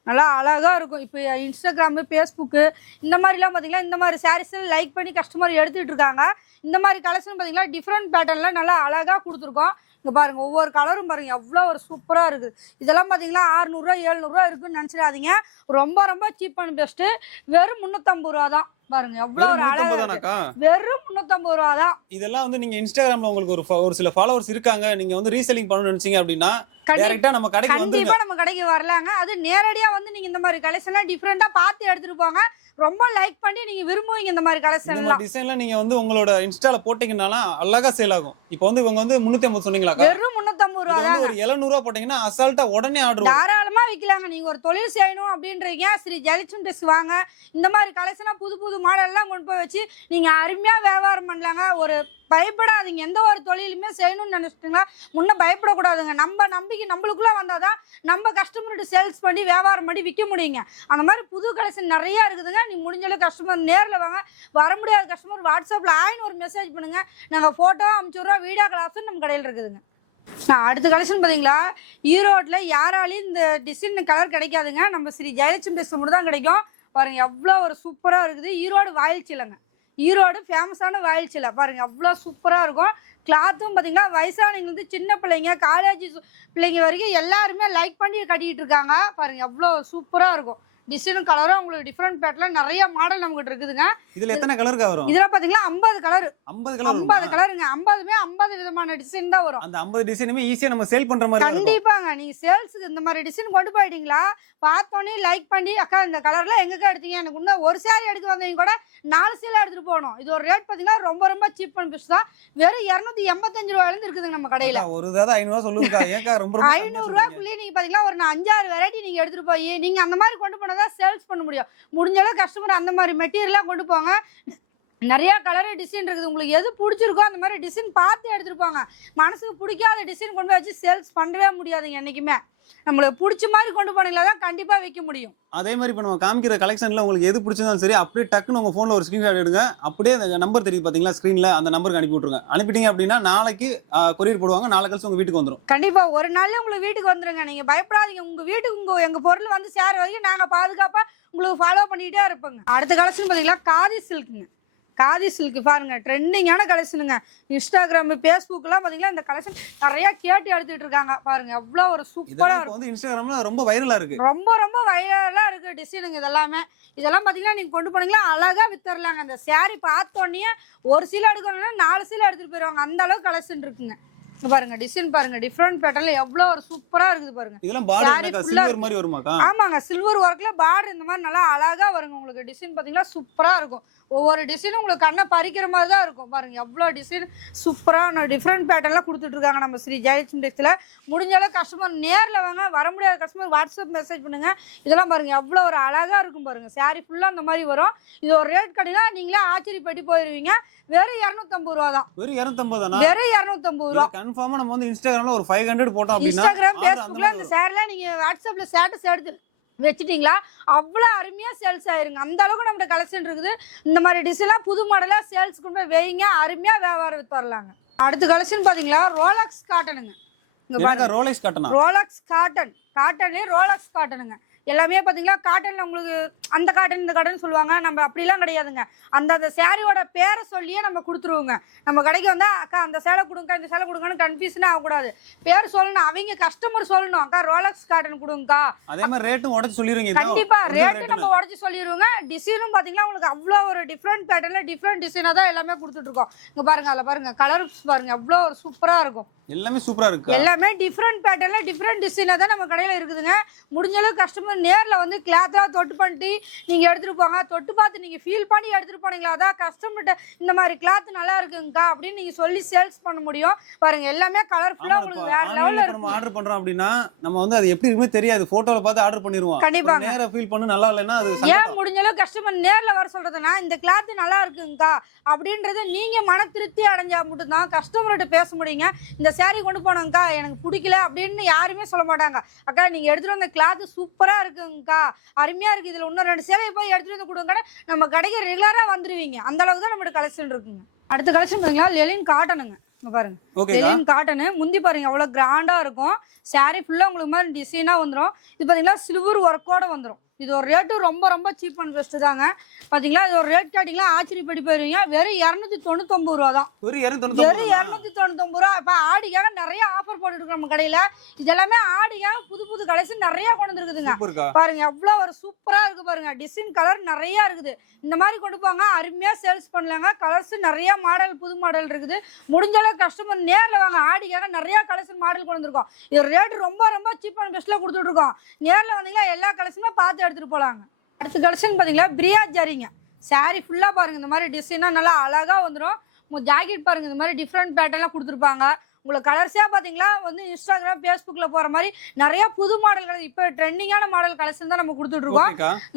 நல்லா அழகாக இருக்கும். இப்போ இன்ஸ்டாகிராமு ஃபேஸ்புக்கு இந்த மாதிரிலாம் பார்த்தீங்கன்னா இந்த மாதிரி சாரீஸ்லாம் லைக் பண்ணி கஸ்டமர் எடுத்துகிட்டு இருக்காங்க. இந்த மாதிரி கலெக்ஷன் பார்த்தீங்கன்னா டிஃப்ரெண்ட் பேட்டர்னில் நல்லா அழகாக கொடுத்துருக்கோம். இங்கே பாருங்கள் ஒவ்வொரு கலரும் பாருங்கள் எவ்வளோ ஒரு சூப்பராக இருக்குது. இதெல்லாம் பார்த்தீங்கன்னா 600 700 ரூபா இருக்குன்னு நினச்சிடாதீங்க. ரொம்ப ரொம்ப சீப் அண்ட் பெஸ்ட்டு. வெறும் 350 ரூபா தான். பாருங்க எவ்வளவு ஒரு அழகா. வெறும் 350 ரூபா தான். இதெல்லாம் வந்து நீங்க இன்ஸ்டாகிராம்ல உங்களுக்கு ஒரு சில ஃபாலோவர்ஸ் இருக்காங்க, நீங்க வந்து ரீசெல்லிங் பண்ணணும்னு நினைச்சீங்க அப்படின்னா டைரக்டா நம்ம கடைக்கு வந்துருங்க. கண்டிப்பா நம்ம கடைக்கு வரலாங்க. அது நேரடியா வந்து நீங்க இந்த மாதிரி கலெக்ஷன்லாம் டிஃபரெண்டா பார்த்து எடுத்துட்டு போங்க. ரொம்ப லைக் பண்ணி நீங்க விரும்புவீங்க இந்த மாதிரி கலெக்ஷன் எல்லாம். டிசைன்லாம் நீங்க வந்து உங்களோட இன்ஸ்டால போட்டீங்கனால அழகா சேல் ஆகும். இப்போ வந்து இவங்க வந்து 350 சொன்னீங்களா? வெறும் 350 ரூபா தான். ஒரு 700 ரூபா போட்டீங்கன்னா அசால்ட்டா உடனே ஆர்டர் தாராளமா விக்கலாங்க. நீங்க ஒரு தொழில் செய்யணும் அப்படின்றீங்க, ஸ்ரீ ஜெயலட்சுமி ட்ரெஸ் வாங்க. இந்த மாதிரி கலெக்ஷனா புது புது மாடல் எல்லாம் கொண்டு போய் வச்சு நீங்க அருமையா வியாபாரம் பண்ணலாங்க. ஒரு பயப்படாதீங்க. எந்த ஒரு தொழிலுமே செய்யணும்னு நினைச்சிட்டீங்களா முன்ன பயப்படக்கூடாதுங்க. நம்ம நம்பிக்கை நம்மளுக்குள்ள வந்தாதான் நம்ம கஸ்டமர்கிட்ட சேல்ஸ் பண்ணி வியாபாரம் பண்ணி விற்க முடியுங்க. அந்த மாதிரி புது கலெக்ஷன் நிறைய இருக்குதுங்க. நீ முடிஞ்சளவு கஸ்டமர் நேரில் வாங்க. வர முடியாத கஸ்டமர் வாட்ஸ்அப்பில் ஆயின்னு ஒரு மெசேஜ் பண்ணுங்க, நாங்கள் ஃபோட்டோ அனுப்பிச்சுடுறோம். வீடியோ கிளாஸும் நம்ம கடையில் இருக்குதுங்க. அடுத்த கலெக்ஷன் பார்த்தீங்களா ஈரோட்டில் யாராலையும் இந்த டிசைன் கலர் கிடைக்காதுங்க. நம்ம ஸ்ரீ ஜெயலட்சுமி ட்ரெஸ் மட்டும் தான் கிடைக்கும். பாருங்க எவ்வளோ ஒரு சூப்பராக இருக்குது. ஈரோடு வாயில் சிலைங்க. ஈரோடு ஃபேமஸான வாயில் சிலை. பாருங்க அவ்வளோ சூப்பராக இருக்கும். கிளாத்தும் பார்த்தீங்கன்னா வயசானவங்களுக்கு சின்ன பிள்ளைங்க காலேஜ் பிள்ளைங்க வரைக்கும் எல்லாருமே லைக் பண்ணி கட்டிக்கிட்டு இருக்காங்க. பாருங்க எவ்வளோ சூப்பராக இருக்கும். டிசைனும் கலரும் உங்களுக்கு டிஃப்ரெண்ட் பேட்டர்ல நிறைய மாடல் நம்மகிட்ட இருக்குதுங்க. இதுல எத்தனை கலருக்கு வரும்? இதுல பாத்தீங்கன்னா 50 கலர். 50 கலர். 50 கலருங்க. 50மே 50 விதமான டிசைன் தான் வரும். அந்த 50 டிசைனுமே ஈஸியா நம்ம சேல் பண்ற மாதிரி இருக்கும். கண்டிப்பாங்க. நீங்க சேல்ஸ்க்கு இந்த மாதிரி டிசைன் கொண்டு போயிட்டீங்களா, பார்த்தோன்னே லைக் பண்ணி அக்கா இந்த கலர்ல எங்கக்கா எடுத்தீங்க, எனக்கு இன்னும் ஒரு saree எடுக்க வந்தீங்க கூட 4 சேலை எடுத்துட்டு போகணும். இது ஒரு ரேட் பாத்தீங்கன்னா ரொம்ப ரொம்ப சீப் அண்ட் பெஸ்ட் தான். வெறும் 285 ரூபாயில இருந்து இருக்குதுங்க நம்ம கடையில. ஒரு தடவை 500 ரூபாய் சொல்லுங்கக்கா. ஏன்க்கா ரொம்ப 500 ரூபாய்க்குள்ளேயே நீங்க பாத்தீங்கன்னா ஒரு 5-6 வெரைட்டி நீங்க எடுத்துட்டு போய் நீங்க அந்த மாதிரி கொண்டு போனதா சேல்ஸ் பண்ண முடியும். முடிஞ்ச அளவு கஸ்டமர் அந்த மாதிரி மெட்டீரியலா கொண்டு போங்க. நிறைய கலர் டிசைன் இருக்குது. உங்களுக்கு எது பிடிச்சிருக்கோ அந்த மாதிரி டிசைன் பார்த்து எடுத்துட்டு போங்க. மனசுக்கு பிடிக்காத டிசைன் கொண்டு போய் வச்சு சேல்ஸ் பண்ணவே முடியாதுங்க. என்னைக்குமே நம்மளுக்கு பிடிச்ச மாதிரி கொண்டு போனீங்களா தான் கண்டிப்பா வைக்க முடியும். அதே மாதிரி இப்போ நம்ம காமிக்கிற கலெக்ஷன்ல உங்களுக்கு எது பிடிச்சிருந்தாலும் சரி, அப்படியே டக்குன்னு உங்க போன்ல ஒரு ஸ்கிரீன்ஷாட் எடுங்க. அப்படியே அந்த நம்பர் தெரியுது பாத்தீங்களா ஸ்கிரீன்ல, அந்த நம்பருக்கு அனுப்பி விட்டுருங்க. அனுப்பிட்டீங்க அப்படின்னா நாளைக்கு கொரியர் போடுவாங்க. நாளை கழிச்சு உங்க வீட்டுக்கு வந்துடும். கண்டிப்பா ஒரு நாள்ல உங்களுக்கு வீட்டுக்கு வந்துருங்க. நீங்க பயப்படாதீங்க. உங்க வீட்டுக்கு எங்க பொருள் வந்து சேர வரைக்கும் நாங்க பாதுகாப்பா உங்களுக்கு ஃபாலோ பண்ணிட்டே இருப்போங்க. அடுத்த கலெக்ஷன் பாத்தீங்கன்னா காதி சில்க்குங்க. காதி சில்க் பாருங்க ட்ரெண்டிங்கான கலெக்ஷனுங்க. இன்ஸ்டாகிராம் ஃபேஸ்புக்லாம் பாத்தீங்கன்னா இந்த கலெக்ஷன் நிறைய கேட்டு எடுத்துட்டு இருக்காங்க. பாருங்க எவ்வளவு ஒரு சூப்பரா இருக்கு. வந்து இன்ஸ்டாகிராம்ல ரொம்ப வைரலா இருக்கு. ரொம்ப வைரலா இருக்கு டிசைனுங்க. இதெல்லாம் பாத்தீங்கன்னா நீங்க கொண்டு போனீங்களா அழகா வித்தரலாங்க. அந்த saree பார்த்தோன்னே ஒரு சீலை எடுக்கணும்னா 4 சீலை எடுத்துட்டு போயிருவாங்க. அந்த அளவுக்கு கலெக்ஷன் இருக்குங்க. பாருங்க டிசைன் பாருங்க டிஃப்ரெண்ட் பேட்டர்ன்ல எவ்வளவு ஒரு சூப்பரா இருக்குது பாருங்க. இதெல்லாம் பார்டர் சில்வர் மாதிரி வருமாக்கா? ஆமாங்க சில்வர் ஒர்க்ல பார்டர் இந்த மாதிரி நல்லா அழகா வருங்க. உங்களுக்கு டிசைன் பாத்தீங்கன்னா சூப்பரா இருக்கும். ஒவ்வொரு டிசைனும் உங்களுக்கு கண்ணை பறிக்கிற மாதிரி தான் இருக்கும். பாருங்க எவ்வளவு டிசைன் சூப்பரான டிஃப்ரெண்ட் பேட்டர்ன்ல கொடுத்துட்டு இருக்காங்க நம்ம ஸ்ரீ ஜெயலட்சுமி டெக்ஸ்டைல்ல. முடிஞ்ச அளவு கஸ்டமர் நேர்ல வாங்க. வர முடியாத கஸ்டமர் வாட்ஸ்அப் மெசேஜ் பண்ணுங்க. இதெல்லாம் பாருங்க எவ்வளவு ஒரு அழகா இருக்கும் பாருங்க. saree ஃபுல்லா அந்த மாதிரி வரும். இது ஒரு ரேட் கட்டினா நீங்களே ஆச்சரியப்பட்டு போயிருவீங்க. வெறும் 250 ரூபா தான். வெறும் 250 தானா? வெறும் 250 ரூபா. கன்ஃபார்மா நம்ம வந்து இன்ஸ்டாகிராம்ல ஒரு 500 போட்டோம் அப்படினா இன்ஸ்டாகிராம் ஃபேஸ்புக்ல இந்த சாரில நீங்க வாட்ஸ்அப்ல ஸ்டேட்டஸ் எடுத்து வச்சிட்டீங்களா அவ்வளவு அருமையா சேல்ஸ் ஆயிருங்க. அந்த அளவுக்கு நம்ம கலெக்ஷன் இருக்குது. இந்த மாதிரி டிசைன்லாம் புது மாடலா சேல்ஸ் கொண்டு போய் வைங்க. அருமையா வியாபாரம் வித்தரலாங்க. அடுத்த கலெக்ஷன் பாத்தீங்களா ரோலக்ஸ் காட்டனுங்க. இங்க பாருங்க ரோலக்ஸ் காட்டனா? ரோலக்ஸ் காட்டனே ரோலக்ஸ் காட்டனுங்க. எல்லாமே பாத்தீங்களா காட்டன்ல உங்களுக்கு அந்த காட்டன் இந்த காட்டன் சொல்லுவாங்க. நம்ம அப்படிலாம் கிடையாதுங்க. அந்த சாரியோட பேரை சொல்லியே நம்ம கொடுத்துருவோங்க. நம்ம கடைக்கு வந்தா அக்கா அந்த சேலை கொடுங்க இந்த சேலை கொடுங்கன்னு கன்ஃபியூஷனே ஆகக்கூடாது. பேர் சொல்லணும். அவங்க கஸ்டமர் சொல்லணும் அக்கா ரோலக்ஸ் காட்டன் கொடுங்கக்கா. அதே மாதிரி ரேட்டும் உடைச்சு சொல்லிடுவீங்க. கண்டிப்பா ரேட்டு நம்ம உடைச்சு சொல்லிடுவோங்க. டிசைனும் பாத்தீங்கன்னா உங்களுக்கு அவ்வளோ ஒரு டிஃப்ரெண்ட் பேட்டர்ன்ல டிஃப்ரெண்ட் டிசைனா தான் எல்லாமே கொடுத்துட்டு இருக்கோம். இங்க பாருங்க அதில் பாருங்க கலர்ஸ் பாருங்க எவ்வளோ ஒரு சூப்பரா இருக்கும். எல்லாமே சூப்பரா இருக்கு. எல்லாமே டிஃப்ரெண்ட் பேட்டர்ன்ல டிஃப்ரெண்ட் டிசைனா தான் நம்ம கடையில இருக்குதுங்க. முடிஞ்ச அளவு கஸ்டமர் நேர்ல வந்து கிளாத்லாம் தொட்டு பண்ணிட்டு நீங்க எடுத்துட்டு போங்க. தொட்டு பார்த்து நீங்க ஃபீல் பண்ணி எடுத்துட்டு போனீங்களா அதான் கஸ்டமர்கிட்ட இந்த மாதிரி கிளாத் நல்லா இருக்குங்கக்கா அப்படின்னு நீங்க சொல்லி சேல்ஸ் பண்ண முடியும். பாருங்க எல்லாமே கலர்ஃபுல்லா உங்களுக்கு வேற லெவல்ல இருக்கு. நம்ம ஆர்டர் பண்றோம் அப்படின்னா நம்ம வந்து அது எப்படி இருக்குமே தெரியாது. போட்டோல பார்த்து ஆர்டர் பண்ணிடுவோம். கண்டிப்பா நேரா ஃபீல் பண்ணு நல்லா இல்லைன்னா அது ஏன் முடிஞ்ச அளவு கஸ்டமர் நேர்ல வர சொல்றதுன்னா இந்த கிளாத் நல்லா இருக்குங்கக்கா அப்படின்றத நீங்க மன திருப்தி அடைஞ்சா மட்டும் தான் கஸ்டமர்கிட்ட பேச முடியுங்க. இந்த saree கொண்டு போனங்கக்கா எனக்கு பிடிக்கல அப்படின்னு யாருமே சொல்ல மாட்டாங்க. அக்கா நீங்க எடுத்துட்டு வந்த கிளாத் சூப்பரா இருக்குங்கக்கா அருமையா இருக்கு. இதுல இன்னும் 2 சேலை போய் எடுத்துட்டு வந்து கொடுங்க நம்ம கடைக்கு ரெகுலரா வந்துருவீங்க. அந்த அளவுக்கு தான் நம்மளோட கலெக்ஷன் இருக்குங்க. அடுத்த கலெக்ஷன் பாத்தீங்களா லெலின் காட்டனுங்க. பாருங்க லெலின் காட்டனு முந்தி பாருங்க எவ்வளவு கிராண்டா இருக்கும். saree ஃபுல்லா உங்களுக்கு மாதிரி டிசைனா வந்துடும். இது பாத்தீங்கன்னா சில்வர் ஒர்க்கோட வந்துடும். இது ஒரு ரேட்டு ரொம்ப சீப் அண்ட் பெஸ்ட் தாங்க. பாத்தீங்களா இது ஒரு ரேட் கேட்டீங்களா ஆச்சரியப்படி போயிருவீங்க. வெறும் 299 ரூபா தான். வெறும் 299 ரூபா. இப்ப ஆடிக்காக நிறைய ஆஃபர் போட்டுட்டு இருக்கோம் நம்ம கடையில. இதெல்லாமே ஆடிக்காக புது கலெக்ஷன் நிறைய கொண்டு வந்துருக்குதுங்க. பாருங்க எவ்வளவு ஒரு சூப்பரா இருக்கு பாருங்க. டிசைன் கலர் நிறைய இருக்குது. இந்த மாதிரி கொண்டு போங்க அருமையா சேல்ஸ் பண்ணலாங்க. கலர்ஸ் நிறைய மாடல் புது மாடல் இருக்குது. முடிஞ்ச அளவு கஸ்டமர் நேர்ல வாங்க. ஆடிக்காக நிறைய கலெக்ஷன் மாடல் கொண்டு வந்திருக்கோம். இது ரேட் ரொம்ப சீப் அண்ட் பெஸ்ட்ல கொடுத்துட்டு இருக்கோம். நேர்ல வந்தீங்கன்னா எல்லா கலெக்ஷனும் பார்த்து எடுத்துட்டு போலாங்க. அடுத்த கலெக்ஷன் பாத்தீங்களா பிரியா ஜரிங்க. saree ஃபுல்லா பாருங்க இந்த மாதிரி டிசைனா நல்லா அழகா வந்துடும். ஜாக்கெட் பாருங்க இந்த மாதிரி டிஃப்ரெண்ட் பேட்டர்ன்லாம் கொடுத்துருப்பாங்க. உங்களுக்கு கலர்ஸே பாத்தீங்களா வந்து இன்ஸ்டாகிராம் ஃபேஸ்புக்ல போற மாதிரி நிறைய புது மாடல்கள் இப்ப ட்ரெண்டிங்கான மாடல் கலெக்ஷன் தான் நம்ம கொடுத்துட்டு இருக்கோம்.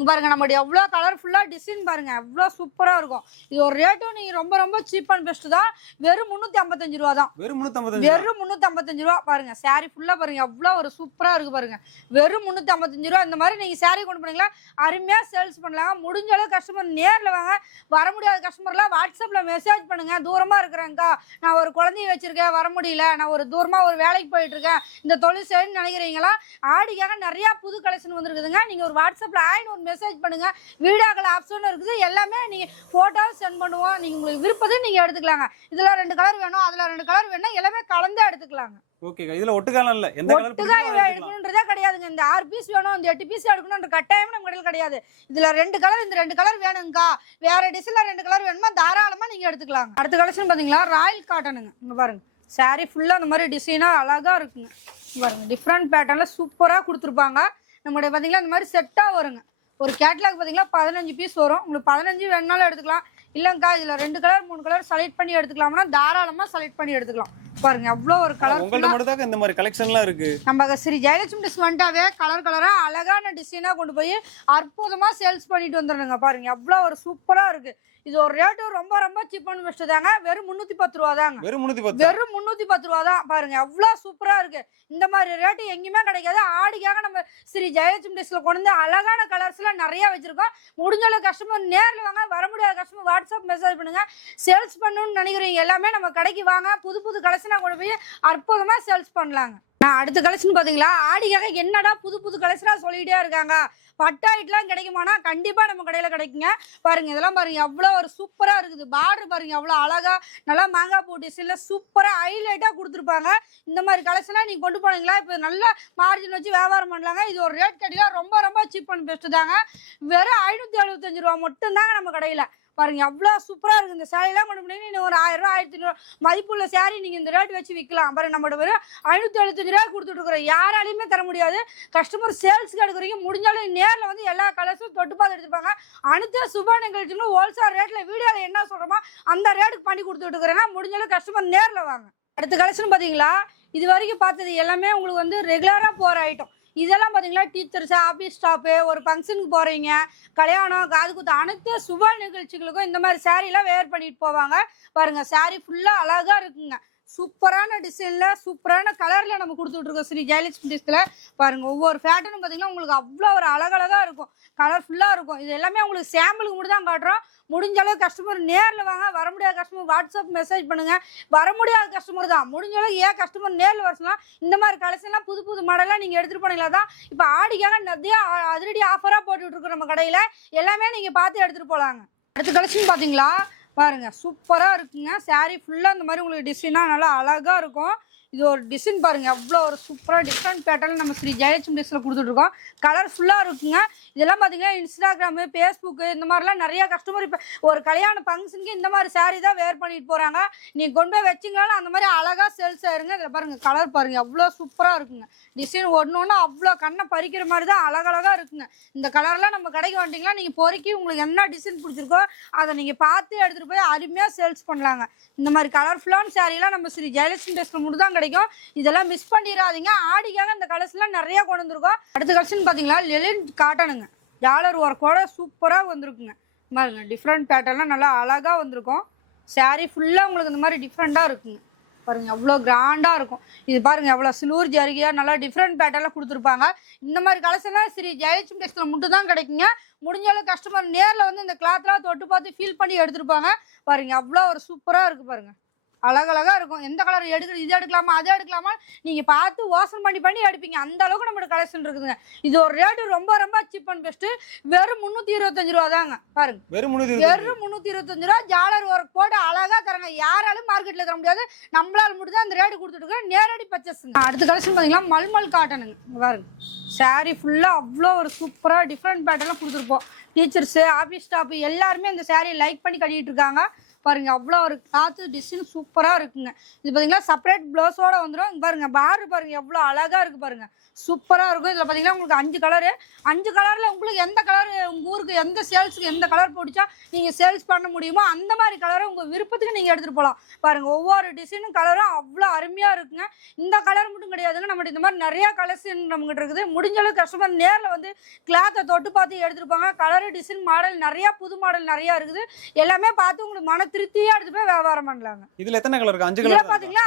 பாருங்க நம்ம எவ்வளவு கலர்ஃபுல்லா டிசைன் பாருங்க எவ்வளவு சூப்பரா இருக்கும். இது ஒரு ரேட்டும் நீங்க ரொம்ப சீப் அண்ட் பெஸ்ட் தான். வெறும் 355 ரூபா தான். வெறும் 355 ரூபா. பாருங்க saree ஃபுல்லா பாருங்க எவ்வளவு ஒரு சூப்பரா இருக்கு பாருங்க. வெறும் 355 ரூபா. இந்த மாதிரி நீங்க saree கொண்டு போனீங்களா அருமையா சேல்ஸ் பண்ணலாம். முடிஞ்ச அளவு கஸ்டமர் நேர்ல வாங்க. வர முடியாத கஸ்டமர்லாம் வாட்ஸ்அப்ல மெசேஜ் பண்ணுங்க. தூரமா இருக்கிறேங்க்கா நான் ஒரு குழந்தைய வச்சிருக்கேன் வர முடியல நான் ஒரு தூரமா ஒரு வேலைக்கு போயிட்டு இருக்கேன் இந்த தொழில் செய்யணும்னு நினைக்கிறீங்களா ஆடிக்காக நிறைய புது கலெக்ஷன் வந்துருக்குதுங்க. நீங்க ஒரு வாட்ஸ்அப்ல ஒரு மெசேஜ் பண்ணுங்க. வீடியோக்கள் ஆப்ஷன் இருக்குது. எல்லாமே நீங்க போட்டோ சென்ட் பண்ணுவோம். நீங்க உங்களுக்கு விருப்பத்தை நீங்க எடுத்துக்கலாங்க. இதுல 2 கலர் வேணும் அதுல 2 கலர் வேணும் எல்லாமே கலந்து எடுத்துக்கலாங்க. ஓகேக்கா. இதுல ஒட்டுக்காலம் இல்ல, எந்த கலர் ஒட்டுக்காய் எடுக்கணுன்றதே கிடையாதுங்க. இந்த 6 பீஸ் வேணும், இந்த 8 பீஸ் எடுக்கணும்ன்ற கட்டாயம் நம்ம கடையில் கிடையாது. இதுல 2 கலர், இந்த 2 கலர் வேணுங்கக்கா, வேற டிசைன்ல 2 கலர் வேணுமா தாராளமா நீங்க எடுத்துக்கலாம். அடுத்த கலெக்ஷன் பாத்தீங்களா ராயல் காட்டனுங்க. இங்க பாருங்க சாரி ஃபுல்லா அந்த மாதிரி டிசைனா அழகா இருக்குங்க. பாருங்க டிஃப்ரெண்ட் பேட்டர்ன்ல சூப்பரா கொடுத்துருப்பாங்க. நம்மளுடைய பாத்தீங்களா இந்த மாதிரி செட்டா வருங்க. ஒரு கேட்லாக் பாத்தீங்களா 15 பீஸ் வரும். உங்களுக்கு 15 வேணுனாலும் எடுத்துக்கலாம். இல்லங்கக்கா இதுல 2 கலர் 3 கலர் செலக்ட் பண்ணி எடுத்துக்கலாம்னா தாராளமா செலக்ட் பண்ணி எடுத்துக்கலாம். பாருங்க அவ்வளோ ஒரு கலர். உங்கள்ட்ட மட்டும் தான் இந்த மாதிரி கலெக்ஷன்லாம் இருக்கு. நம்ம ஸ்ரீ ஜெயலட்சுமி டிஸ் வந்துட்டாவே கலர் கலரா அழகான டிசைனா கொண்டு போய் அற்புதமா சேல்ஸ் பண்ணிட்டு வந்துடுங்க. பாருங்க அவ்வளோ ஒரு சூப்பரா இருக்கு. இது ஒரு ரேட்டு ரொம்ப ரொம்ப சீப் அண்ட் பெஸ்ட் தாங்க. வெறும் 310 ரூபா தாங்க. வெறும் 310 ரூபா தான். பாருங்க அவ்வளோ சூப்பரா இருக்கு. இந்த மாதிரி ரேட்டு எங்கேயுமே கிடைக்காது. ஆடிக்காக நம்ம ஸ்ரீ ஜெயலட்சுமி டிஸ்ல கொண்டு வந்து அழகான கலர்ஸ்ல நிறைய வச்சிருக்கோம். முடிஞ்ச அளவு கஸ்டமர் நேரில் வாங்க, வர முடியாத கஸ்டமர் வாட்ஸ்அப் மெசேஜ் பண்ணுங்க. சேல்ஸ் பண்ணணும்னு நினைக்கிறீங்க எல்லாமே நம்ம கடைக்கு வாங்க. புது புது கலெக்ஷனா கொண்டு போய் அற்புதமா சேல்ஸ் பண்ணலாங்க. நான் அடுத்த கலெக்ஷன் பாத்தீங்களா ஆடிக்காக என்னடா புது புது கலெக்ஷனா சொல்லிட்டே இருக்காங்க, பட்டாயிட்டுலாம் கிடைக்குமானா கண்டிப்பா நம்ம கடையில கிடைக்குங்க. பாருங்க இதெல்லாம் பாருங்க எவ்வளோ ஒரு சூப்பரா இருக்குது. பார்டர் பாருங்க எவ்வளோ அழகா நல்லா மாங்காய் பூ டிசைன்ல சூப்பரா ஹைலைட்டா கொடுத்துருப்பாங்க. இந்த மாதிரி கலெக்ஷனா நீங்க கொண்டு போனீங்களா இப்போ நல்ல மார்ஜின் வச்சு வியாபாரம் பண்ணலாங்க. இது ஒரு ரேட் கட்டிலாம் ரொம்ப ரொம்ப சீப் அண்ட் பெஸ்ட் தாங்க. வெறும் 575 ரூபா மட்டும் தாங்க நம்ம கடையில. பாருங்க எவ்வளோ சூப்பரா இருக்கு. இந்த சேரீலாம் கொண்டு போனீங்கன்னா இன்னும் ஒரு 1000 ரூபா 1500 மதிப்புள்ள சேரீ நீங்க இந்த ரேட் வச்சு விற்கலாம். பாருங்க நம்மளோட வெறும் 575 ரூபா கொடுத்துட்டு இருக்கிறோம். யாராலையுமே தர முடியாது. கஸ்டமர் சேல்ஸ்க்கு எடுக்கிறீங்க முடிஞ்சாலும் நேரில் வந்து எல்லா கலர்ஸும் தொட்டு பார்த்து எடுத்துப்பாங்க. அனைத்து சுப நிகழ்ச்சிகளும் ஹோல்சேல் ரேட்ல வீடியோவில் என்ன சொல்றோமோ அந்த ரேட்டுக்கு பண்ணி கொடுத்துட்டு இருக்கிறேங்க. முடிஞ்சாலும் கஸ்டமர் நேரில் வாங்க. அடுத்த கலெக்ஷன் பார்த்தீங்களா இது வரைக்கும் பார்த்தது எல்லாமே உங்களுக்கு வந்து ரெகுலராக போகிற ஐட்டம். இதெல்லாம் பார்த்தீங்களா டீச்சர்ஸ் ஆஃபீஸ் ஸ்டாஃபு ஒரு ஃபங்க்ஷனுக்கு போகிறீங்க, கல்யாணம் காது குத்து அனைத்து சுப நிகழ்ச்சிகளுக்கும் இந்த மாதிரி சாரீலாம் வேர் பண்ணிட்டு போவாங்க. பாருங்க சாரீ ஃபுல்லாக அழகாக இருக்குங்க. சூப்பரான டிசைன்ல சூப்பரான கலர்ல நம்ம கொடுத்துட்டு இருக்கோம் ஸ்ரீ ஜெயலட்சுமி டிஸ்ல. பாருங்க ஒவ்வொரு பேட்டர்னும் பார்த்தீங்கன்னா உங்களுக்கு அவ்வளோ ஒரு அழகழகா இருக்கும், கலர்ஃபுல்லாக இருக்கும். இது எல்லாமே உங்களுக்கு சாம்பிளுக்கு மட்டும் தான் காட்டுறோம். முடிஞ்ச அளவு கஸ்டமர் நேரில் வாங்க, வர முடியாத கஸ்டமர் வாட்ஸ்அப் மெசேஜ் பண்ணுங்க. வர முடியாத கஸ்டமர் தான் முடிஞ்ச அளவு ஏன் கஸ்டமர் நேரில் வரலாம். இந்த மாதிரி கலெக்ஷன்லாம் புது புது மாடலாக நீங்கள் எடுத்துகிட்டு போனீங்களா தான் இப்போ ஆடிக்காக நிறைய அதிரடி ஆஃபராக போட்டுட்டு இருக்கோம் நம்ம கடையில். எல்லாமே நீங்கள் பார்த்து எடுத்துகிட்டு போகலாங்க. அடுத்த கலெக்ஷன் பார்த்தீங்களா பாருங்க சூப்பராக இருக்குங்க. சாரீ ஃபுல்லாக இந்த மாதிரி உங்களுக்கு டிசைனாக நல்லா அழகாக இருக்கும். இது ஒரு டிசைன் பாருங்க எவ்வளோ ஒரு சூப்பராக டிஃப்ரெண்ட் பேட்டர்ன் நம்ம ஸ்ரீ ஜெயலட்சுமி டிஸ்ல கொடுத்துட்ருக்கோம். கலர்ஃபுல்லாக இருக்குங்க. இதெல்லாம் பார்த்தீங்கன்னா இன்ஸ்டாகிராமு ஃபேஸ்புக்கு இந்த மாதிரிலாம் நிறையா கஸ்டமர் இப்போ ஒரு கல்யாண ஃபங்க்ஷனுக்கு இந்த மாதிரி சாரீ தான் வேர் பண்ணிட்டு போகிறாங்க. நீங்கள் கொண்டு போய் வச்சிங்கனாலும் அந்த மாதிரி அழகாக சேல்ஸ் ஆயிருங்க. இதில் பாருங்கள் கலர் பாருங்கள் எவ்வளோ சூப்பராக இருக்குங்க. டிசைன் ஒன்று ஒன்று அவ்வளோ கண்ணை பறிக்கிற மாதிரி தான் அழகழகாக இருக்குங்க. இந்த கலர்லாம் நம்ம கடைக்கு வந்துட்டிங்கன்னா நீங்கள் பொறுக்கி உங்களுக்கு என்ன டிசைன் பிடிச்சிருக்கோ அதை நீங்கள் பார்த்து எடுத்துகிட்டு போய் அருமையாக சேல்ஸ் பண்ணலாங்க. இந்த மாதிரி கலர்ஃபுல்லான சாரீலாம் நம்ம ஸ்ரீ ஜெயலட்சுமி டிஸ்ல மட்டும் தான் கிடைக்கும். இதெல்லாம் மிஸ் பண்ணிடாதீங்க. ஆடிக்காக இந்த கலர்ஸ்லாம் நிறைய கொண்டு வந்திருக்கோம். அடுத்த கலெக்ஷன் பார்த்தீங்களா லெலின் காட்டனுங்க. டாலர் ஒர்க்கோட சூப்பராக வந்திருக்குங்க. பாருங்க டிஃப்ரெண்ட் பேட்டர்ன்லாம் நல்லா அழகாக வந்திருக்கும். சாரீ ஃபுல்லாக உங்களுக்கு இந்த மாதிரி டிஃப்ரெண்ட்டாக இருக்குங்க. பாருங்க எவ்வளோ கிராண்டாக இருக்கும். இது பாருங்க எவ்வளோ சில்வர் ஜரிகையாக நல்லா டிஃப்ரெண்ட் பேட்டர்லாம் கொடுத்துருப்பாங்க. இந்த மாதிரி கலெக்ஷன்லாம் ஸ்ரீ ஜெயலட்சுமி டெக்ஸ்டைல்ல மட்டும் தான் கிடைக்குங்க. முடிஞ்சாலும் கஸ்டமர் நேரில் வந்து இந்த கிளாத்லாம் தொட்டு பார்த்து ஃபீல் பண்ணி எடுத்துருப்பாங்க. பாருங்க அவ்வளோ ஒரு சூப்பராக இருக்குது. பாருங்க அழகழகா இருக்கும். எந்த கலர் எடுக்கிறது இது எடுக்கலாமா அதை எடுக்கலாமா நீங்கள் பார்த்து யோசனை பண்ணி எடுப்பீங்க. அந்த அளவுக்கு நம்மளோட கலெக்ஷன் இருக்குதுங்க. இது ஒரு ரேட்டு ரொம்ப ரொம்ப சீப் அண்ட் பெஸ்ட்டு. வெறும் 325 ரூபா தாங்க. பாருங்க வெறும் 325 ரூபா ஜாலர் ஒர்க் போட்டு அழகாக தராங்க. யாராலும் மார்க்கெட்டில் தர முடியாது. நம்மளால மட்டும் தான் அந்த ரேட்டு கொடுத்துட்டு நேரடி பர்ச்சேஸ். அடுத்த கலெக்ஷன் பார்த்தீங்கன்னா மல்மல் காட்டனுங்க. பாருங்க சாரீ ஃபுல்லாக அவ்வளோ ஒரு சூப்பராக டிஃப்ரெண்ட் பேட்டர்லாம் கொடுத்துருப்போம். டீச்சர்ஸு ஆஃபீஸ் ஸ்டாஃப் எல்லாருமே இந்த சாரீ லைக் பண்ணி கட்டிகிட்டு இருக்காங்க. பாருங்க அவ்வளோ ஒரு காற்று டிசைன் சூப்பராக இருக்குங்க. இது பார்த்தீங்கன்னா செப்பரேட் ப்ளவுஸோட வந்துடும். பாருங்க பார்டர் பாருங்க எவ்வளோ அழகாக இருக்குது. பாருங்க சூப்பராக இருக்கும். இதில் பார்த்தீங்கன்னா உங்களுக்கு 5 கலரில் உங்களுக்கு எந்த கலர் உங்கள் ஊருக்கு எந்த சேல்ஸுக்கு எந்த கலர் பிடிச்சா நீங்கள் சேல்ஸ் பண்ண முடியுமோ அந்த மாதிரி கலரை உங்கள் விருப்பத்துக்கு நீங்கள் எடுத்துகிட்டு போகலாம். பாருங்கள் ஒவ்வொரு டிசைனும் கலரும் அவ்வளோ அருமையாக இருக்குங்க. இந்த கலர் மட்டும் கிடையாதுங்க, நம்மகிட்ட இந்த மாதிரி நிறையா கலர்ஸ் நம்மகிட்ட இருக்குது. முடிஞ்சளவு கஸ்டமர் நேரில் வந்து கிளாத்தை தொட்டு பார்த்து எடுத்துருப்பாங்க. கலரு டிசைன் மாடல் நிறையா புது மாடல் நிறையா இருக்குது. எல்லாமே பார்த்து உங்களுக்கு மன திருப்தியாக எடுத்து போய் வியாபாரம் பண்ணலாங்க. இதில் எத்தனை கலர் இருக்கு? 5 கலர் பார்த்தீங்களா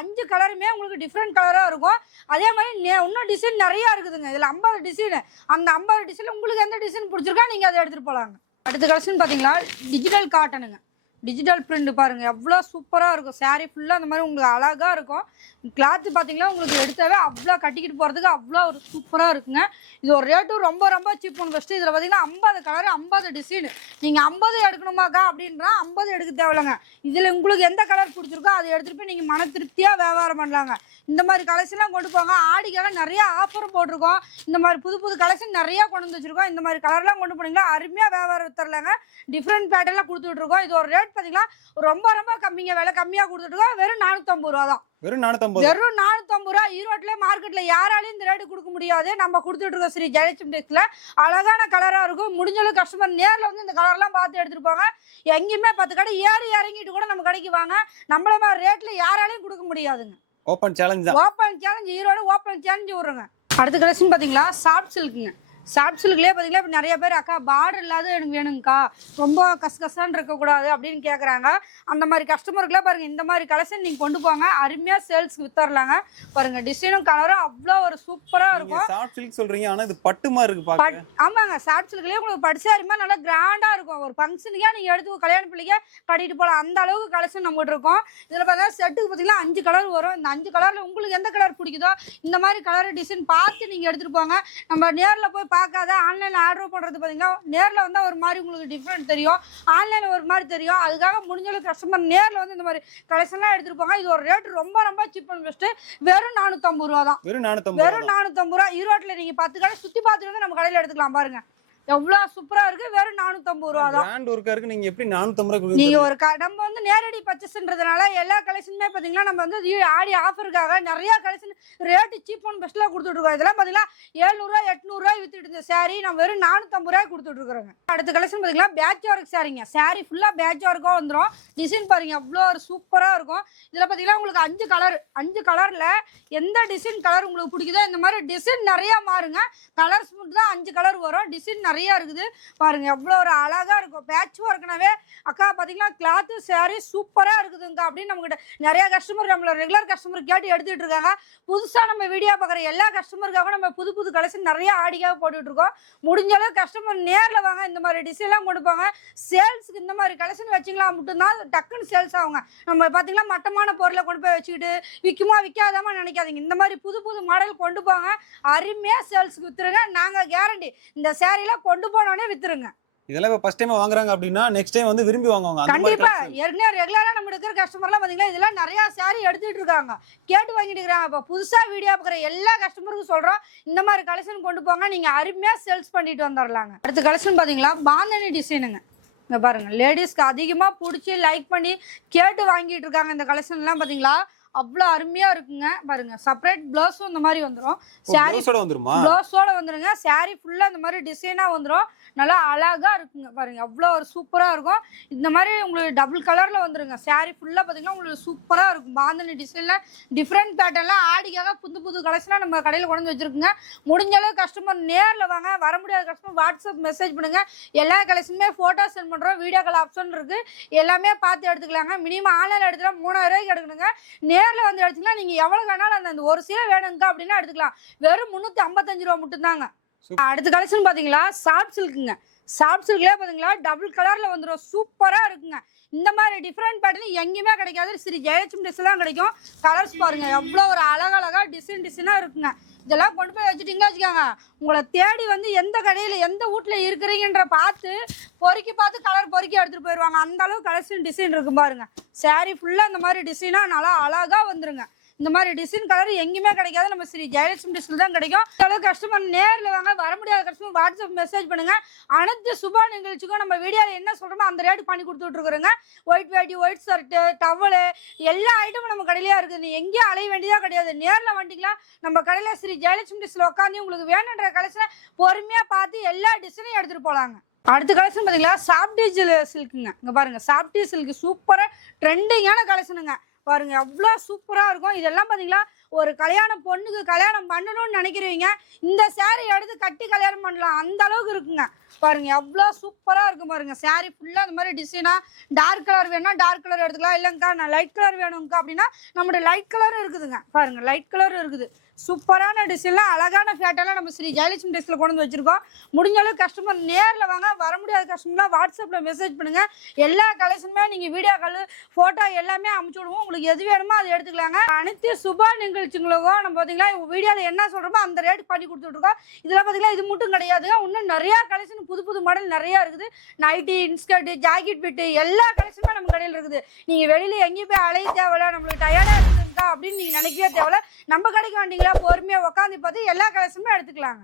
5 கலருமே உங்களுக்கு டிஃப்ரெண்ட் கலராக இருக்கும். அதே மாதிரி இன்னும் டிசைன் நிறையா இருக்குதுங்க. இதில் 50 டிசைன். அந்த 50 டிசைன் உங்களுக்கு எந்த டிசைன் பிடிச்சிருக்கா நீங்கள் அதை எடுத்துகிட்டு போகலாங்க. அடுத்த கலெக்ஷன் பார்த்தீங்களா டிஜிட்டல் காட்டனுங்க. டிஜிட்டல் பிரிண்ட் பாருங்க எவ்வளோ சூப்பராக இருக்கும். saree ஃபுல்லாக அந்த மாதிரி உங்களுக்கு அழகாக இருக்கும். கிளாத்து பார்த்தீங்கன்னா உங்களுக்கு எடுத்தாவே அவ்வளோ கட்டிக்கிட்டு போகிறதுக்கு அவ்வளோ ஒரு சூப்பராக இருக்குங்க. இது ஒரு ரேட்டும் ரொம்ப ரொம்ப சீப் அண்ட் பெஸ்ட்டு. இதில் பார்த்தீங்கன்னா 50 கலர் 50 டிசைன். நீங்கள் 50 எடுக்கணுமாக்கா அப்படின்றா 50 எடுக்க தேவையில்லைங்க. இதில் உங்களுக்கு எந்த கலர் பிடிச்சிருக்கோ அதை எடுத்துகிட்டு போய் நீங்கள் மன திருப்தியாக வியாபாரம் பண்ணலாங்க. இந்த மாதிரி கலெக்ஷன்லாம் கொண்டு போங்க. ஆடிக்காக நிறைய ஆஃபரும் போட்டிருக்கோம். இந்த மாதிரி புது புது கலெக்ஷன் நிறையா கொண்டு வந்து வச்சுருக்கோம். இந்த மாதிரி கலர்லாம் கொண்டு போனீங்கன்னா அருமையாக வியாபாரம் தரலாங்க. டிஃப்ரெண்ட் பேட்டர்லாம் கொடுத்துட்ருக்கோம். இது ஒரு ரேட் பார்த்தீங்கன்னா ரொம்ப ரொம்ப கம்மிங்க. விலை கம்மியாக கொடுத்துட்ருக்கோம். வெறும் 450 ரூபா தான். வெறும் 450 ரூபா. ஈரோட்டில் மார்க்கெட்டில் யாராலையும் இந்த ரேட்டு கொடுக்க முடியாது. நம்ம கொடுத்துட்டு இருக்கோம் ஸ்ரீ ஜெயலட்சுமி டெக்ஸ்ல. அழகான கலராக இருக்கும். முடிஞ்சளவு கஸ்டமர் நேரில் வந்து இந்த கலர்லாம் பார்த்து எடுத்துட்டு போங்க. எங்கேயுமே 10 கடை ஏறி இறங்கிட்டு கூட நம்ம கடைக்கு வாங்க. நம்மள மாதிரி ரேட்டில் யாராலையும் கொடுக்க முடியாதுங்க. ஓப்பன் சேலஞ்ச் தான். Open challenge. Erode open challenge விடுறோங்க. அடுத்த கலெக்ஷன் பார்த்தீங்களா சாஃப்ட் சில்க்குங்க. சாஃப்ட் சில்க்லேயே பார்த்தீங்கன்னா இப்போ நிறைய பேர் அக்கா பார்டர் இல்லாத எனக்கு வேணுங்கக்கா, ரொம்ப கசகசான்னு இருக்கக்கூடாது அப்படின்னு கேட்குறாங்க. அந்த மாதிரி கஸ்டமருக்குலாம் பாருங்கள் இந்த மாதிரி கலெக்ஷன் நீங்கள் கொண்டு போங்க. அருமையாக சேல்ஸ்க்கு வித்தரலாங்க. பாருங்கள் டிசைனும் கலரும் அவ்வளோ ஒரு சூப்பராக இருக்கும். சாஃப்ட் சில்க் சொல்கிறீங்க, ஆனால் இது பட்டு மாதிரி இருக்கு பார்க்க. ஆமாங்க, சாஃப்ட் சில்க்லேயே உங்களுக்கு பட்டு சாரி மாதிரி நல்லா கிராண்டாக இருக்கும். ஒரு ஃபங்க்ஷனுக்கே நீங்கள் எடுத்து கல்யாண பிள்ளைங்க கட்டிட்டு போகலாம். அந்த அளவுக்கு கலெக்ஷன் நம்மகிட்ட இருக்கும். இதில் பார்த்தீங்கன்னா செட்டுக்கு பார்த்தீங்கன்னா 5 கலர் வரும். இந்த 5 கலரில் உங்களுக்கு எந்த கலர் பிடிக்குதோ இந்த மாதிரி கலர் டிசைன் பார்த்து நீங்கள் எடுத்துகிட்டு போங்க. நம்ம நேரில் போய் பார்க்காத ஆன்லைனில் ஆர்டர் பண்ணுறது பார்த்தீங்கன்னா நேரில் வந்தால் ஒரு மாதிரி உங்களுக்கு டிஃப்ரெண்ட் தெரியும், ஆன்லைனில் ஒரு மாதிரி தெரியும். அதுக்காக முடிஞ்சளவு கஸ்டமர் நேரில் வந்து இந்த மாதிரி கலெக்ஷன்லாம் எடுத்துகிட்டு போங்க. இது ஒரு ரேட் ரொம்ப ரொம்ப சீப் அண்ட் பெஸ்ட்டு. வெறும் 450 ரூபா தான். வெறும் 450 ரூபா. ஈரோட்டில் நீங்கள் 10 கடை சுற்றி பார்த்துட்டு வந்து நம்ம கடையில் எடுத்துக்கலாம். பாருங்கள் எவ்வளோ சூப்பராக இருக்குது. வெறும் 450 ரூபா தான். பிராண்ட் ஒர்க்கா இருக்கு. நீங்கள் எப்படி 450 ரூபா நீங்கள் ஒரு நம்ம வந்து நேரடி பர்ச்சேஸ்ன்றதுனால எல்லா கலெக்ஷனுமே பார்த்தீங்கன்னா நம்ம வந்து ஆடி ஆஃபருக்காக நிறையா கலெக்ஷன் ரேட்டு சீப் அண்ட் பெஸ்ட்டில் கொடுத்துட்ருக்கோம். இதெல்லாம் பார்த்தீங்கன்னா 700 800 வித்துட்டு இருந்த சாரீ நம்ம வெறும் 450 ரூபாய் கொடுத்துட்ருக்குறோங்க. அடுத்த கலெக்ஷன் பார்த்தீங்கன்னா பேட்ச் ஒர்க் சாரீங்க. சாரீ ஃபுல்லாக பேட்ச் ஒர்க்காக வந்துடும். டிசைன் பாருங்க அவ்வளோ ஒரு சூப்பராக இருக்கும். இதில் பார்த்தீங்கன்னா உங்களுக்கு 5 கலரில் எந்த டிசைன் கலர் உங்களுக்கு பிடிக்குதோ இந்த மாதிரி டிசைன் நிறையா மாறுங்க. கலர்ஸ் மட்டும் தான் 5 கலர் வரும். டிசைன் நிறைய இருக்குது. பாருங்க எவ்வளோ ஒரு அழகா இருக்கும். பேட்ச் ஒர்க்னாவே அக்கா பார்த்தீங்கன்னா கிளாத்து சாரி சூப்பராக இருக்குதுங்க அப்படின்னு நம்மகிட்ட நிறைய கஸ்டமர் நம்மள ரெகுலர் கஸ்டமர் கேட்டு எடுத்துட்டு இருக்காங்க. புதுசாக நம்ம வீடியோ பார்க்குற எல்லா கஸ்டமருக்காக நம்ம புது புது கலெக்ஷன் நிறைய ஆடிக்காக போட்டுட்டு இருக்கோம். முடிஞ்ச அளவு கஸ்டமர் நேரில் வாங்க. இந்த மாதிரி டிசைன்லாம் கொடுப்பாங்க. சேல்ஸுக்கு இந்த மாதிரி கலெக்ஷன் வச்சிங்களா மட்டும்தான் டக்குன்னு சேல்ஸ் ஆகுங்க. நம்ம பார்த்தீங்கன்னா மட்டமான பொருளை கொண்டு போய் வச்சுக்கிட்டு விற்குமா விற்காதாமா நினைக்காதீங்க. இந்த மாதிரி புது புது மாடல் கொண்டு போங்க. அருமையாக சேல்ஸுக்கு வித்துருங்க. நாங்கள் கேரண்டி இந்த சேரீலாம் கொண்டு போனோடனே வித்துருங்க. இதெல்லாம் இப்போ ஃபர்ஸ்ட் டைம் வாங்குறாங்க அப்படின்னா நெக்ஸ்ட் டைம் வந்து விரும்பி வாங்குவாங்க. கண்டிப்பா ஏற்கனவே ரெகுலரா நம்ம இருக்கிற கஸ்டமர்லாம் பாத்தீங்கன்னா இதெல்லாம் நிறைய சாரி எடுத்துட்டு இருக்காங்க, கேட்டு வாங்கிட்டு இருக்காங்க. இப்போ புதுசா வீடியோ பார்க்குற எல்லா கஸ்டமருக்கும் சொல்றோம் இந்த மாதிரி கலெக்ஷன் கொண்டு போங்க. நீங்க அருமையா சேல்ஸ் பண்ணிட்டு வந்துடலாங்க. அடுத்த கலெக்ஷன் பாத்தீங்களா பாந்தனி டிசைனுங்க. இங்க பாருங்க லேடிஸ்க்கு அதிகமா பிடிச்சி லைக் பண்ணி கேட்டு வாங்கிட்டு இருக்காங்க. இந்த கலெக்ஷன் எல்லாம் பாத்தீங்களா அவ்வளோ அருமையா இருக்குங்க. பாருங்க செப்பரேட் பிளவுஸும் இந்த மாதிரி வந்துடும். சாரி பிளவுஸோட வந்துருங்க. சாரி ஃபுல்லா இந்த மாதிரி டிசைனா வந்துடும். நல்லா அழகா இருக்குங்க. பாருங்க அவ்வளோ ஒரு சூப்பரா இருக்கும். இந்த மாதிரி உங்களுக்கு டபுள் கலர்ல வந்துருங்க. சாரி ஃபுல்லா பாத்தீங்கன்னா உங்களுக்கு சூப்பரா இருக்கும். பாந்தனி டிசைன்ல டிஃப்ரெண்ட் பேட்டர்ன்லாம் ஆடிக்காக புது புது கலெக்ஷனா நம்ம கடையில் கொண்டு வந்து வச்சிருக்குங்க. முடிஞ்ச அளவு கஸ்டமர் நேரில் வாங்க. வர முடியாத கஸ்டமர் வாட்ஸ்அப் மெசேஜ் பண்ணுங்க. எல்லா கலெக்ஷனுமே போட்டோ சென்ட் பண்றோம். வீடியோ கால் ஆப்ஷன் இருக்கு. எல்லாமே பார்த்து எடுத்துக்கலாங்க. மினிமம் ஆன்லைன் எடுத்துட்டா 3000 ரூபாய்க்கு எடுக்கணுங்க. நேரில் வந்து எடுத்தீங்கன்னா நீங்க எவ்வளவு வேணாலும் அந்த ஒரு சீலை வேணுங்க அப்படின்னா எடுத்துக்கலாம். வெறும் 355 ரூபா மட்டும் தாங்க. அடுத்த கலெக்ஷன் பாத்தீங்களா சாஃப்ட் சில்க்குங்க. சாஃப்ட் சில்க்லயே பாத்தீங்களா டபுள் கலர்ல வந்துடும். சூப்பரா இருக்குங்க. இந்த மாதிரி டிஃப்ரெண்ட் பேட்டர்ன் எங்கேயுமே கிடைக்காது. ஸ்ரீ ஜெயலட்சுமி ட்ரெஸ் தான் கிடைக்கும். கலர்ஸ் பாருங்க எவ்வளோ ஒரு அழகழகா டிசைனா இருக்குங்க. இதெல்லாம் கொண்டு போய் வச்சுட்டீங்க வச்சுக்கோங்க, உங்களை தேடி வந்து எந்த கடையில் எந்த வீட்டில் இருக்கிறீங்கன்ற பார்த்து பார்த்து கலர் பொறுக்கி எடுத்துகிட்டு போயிடுவாங்க. அந்த அளவு கலெக்ஷன் டிசைன் இருக்கும் பாருங்க. சாரீ ஃபுல்லாக இந்த மாதிரி டிசைனாக நல்லா அழகாக வந்துருங்க. இந்த மாதிரி டிசைன் கலர் எங்கேயுமே கிடைக்காது. நம்ம ஸ்ரீ ஜெயலட்சுமி டிஸ்ல தான் கிடைக்கும். அளவு கஸ்டமர் நேரில் வாங்க. வர முடியாத கஸ்டமர் வாட்ஸ்அப் மெசேஜ் பண்ணுங்க. அனைத்து சுப நிகழ்ச்சிக்கும் நம்ம வீடியோவில் என்ன சொல்கிறோமோ அந்த ரேட்டு பண்ணி கொடுத்துட்ருக்குறோங்க. ஒயிட் வேட்டி, ஒயிட் ஷர்ட்டு, டவலு எல்லா ஐட்டமும் நம்ம கடையிலேயே இருக்குது. நீ எங்கேயும் அலைய வேண்டியதாக கிடையாது. நேரில் வண்டிக்கலாம் நம்ம கடையில் ஸ்ரீ ஜெயலட்சுமி டிஸ்ல உட்காந்து உங்களுக்கு வேணுன்ற கலெக்ஷனை பொறுமையாக பார்த்து எல்லா டிசைனையும் எடுத்துகிட்டு போகலாங்க. அடுத்த கலெக்ஷன் பார்த்தீங்களா சாஃப்டி சில்க்குங்க. இங்கே பாருங்கள் சாஃப்டி சில்க் சூப்பராக ட்ரெண்டிங்கான கலெக்ஷனுங்க. பாருங்க எவ்வளோ சூப்பராக இருக்கும். இதெல்லாம் பார்த்தீங்களா ஒரு கல்யாண பொண்ணுக்கு கல்யாணம் பண்ணணும்னு நினைக்கிறீங்க இந்த சாரீ எடுத்து கட்டி கல்யாணம் பண்ணலாம். அந்த அளவுக்கு இருக்குங்க. பாருங்க எவ்வளோ சூப்பராக இருக்கும் பாருங்க. சாரீ ஃபுல்லாக இந்த மாதிரி டிசைனாக டார்க் கலர் வேணும்னா டார்க் கலர் எடுத்துக்கலாம். இல்லைங்கக்கா நான் லைட் கலர் வேணுங்கக்கா அப்படின்னா நம்மளுடைய லைட் கலரும் இருக்குதுங்க. பாருங்க லைட் கலரும் இருக்குது. சூப்பரான டிசைன்லாம் அழகான ஃபேட்டெல்லாம் நம்ம ஸ்ரீ ஜெயலட்சுமி ட்ரெஸ்ஸில் கொண்டு வந்து வச்சிருக்கோம். முடிஞ்ச அளவுக்கு கஸ்டமர் நேரில் வாங்க, வர முடியாத கஸ்டமர்லாம் வாட்ஸ்அப்பில் மெசேஜ் பண்ணுங்கள். எல்லா கலெக்ஷனுமே நீங்கள் வீடியோ கால் ஃபோட்டோ எல்லாமே அமுச்சு விடுவோம். உங்களுக்கு எது வேணுமோ அதை எடுத்துக்கலாங்க. அனைத்து சுப நிகழ்ச்சிங்களுக்கும் நம்ம பார்த்தீங்களா வீடியோவில் என்ன சொல்கிறோமோ அந்த ரேட் பண்ணி கொடுத்துட்ருக்கோம். இதில் பார்த்தீங்களா இது மட்டும் கிடையாதுங்க, இன்னும் நிறையா கலெக்ஷன் புது புது மாடல் நிறையா இருக்குது. நைட்டி, இன்ஸ்கர்ட்டு, ஜாக்கெட் பிட்டு எல்லா கலெக்ஷனுமே நம்ம கடையில் இருக்குது. நீங்கள் வெளியில் எங்கேயும் போய் அலைய தேவையில்ல, நம்மளுக்கு டயர்டாக இருக்குதுக்கா அப்படின்னு நீங்கள் நினைக்கவே தேவையில்ல. நம்ம கடைக்கு வந்தீங்களா பொறுமையாக உட்காந்து பார்த்து எல்லா கலெக்ஷனுமே எடுத்துக்கலாங்க.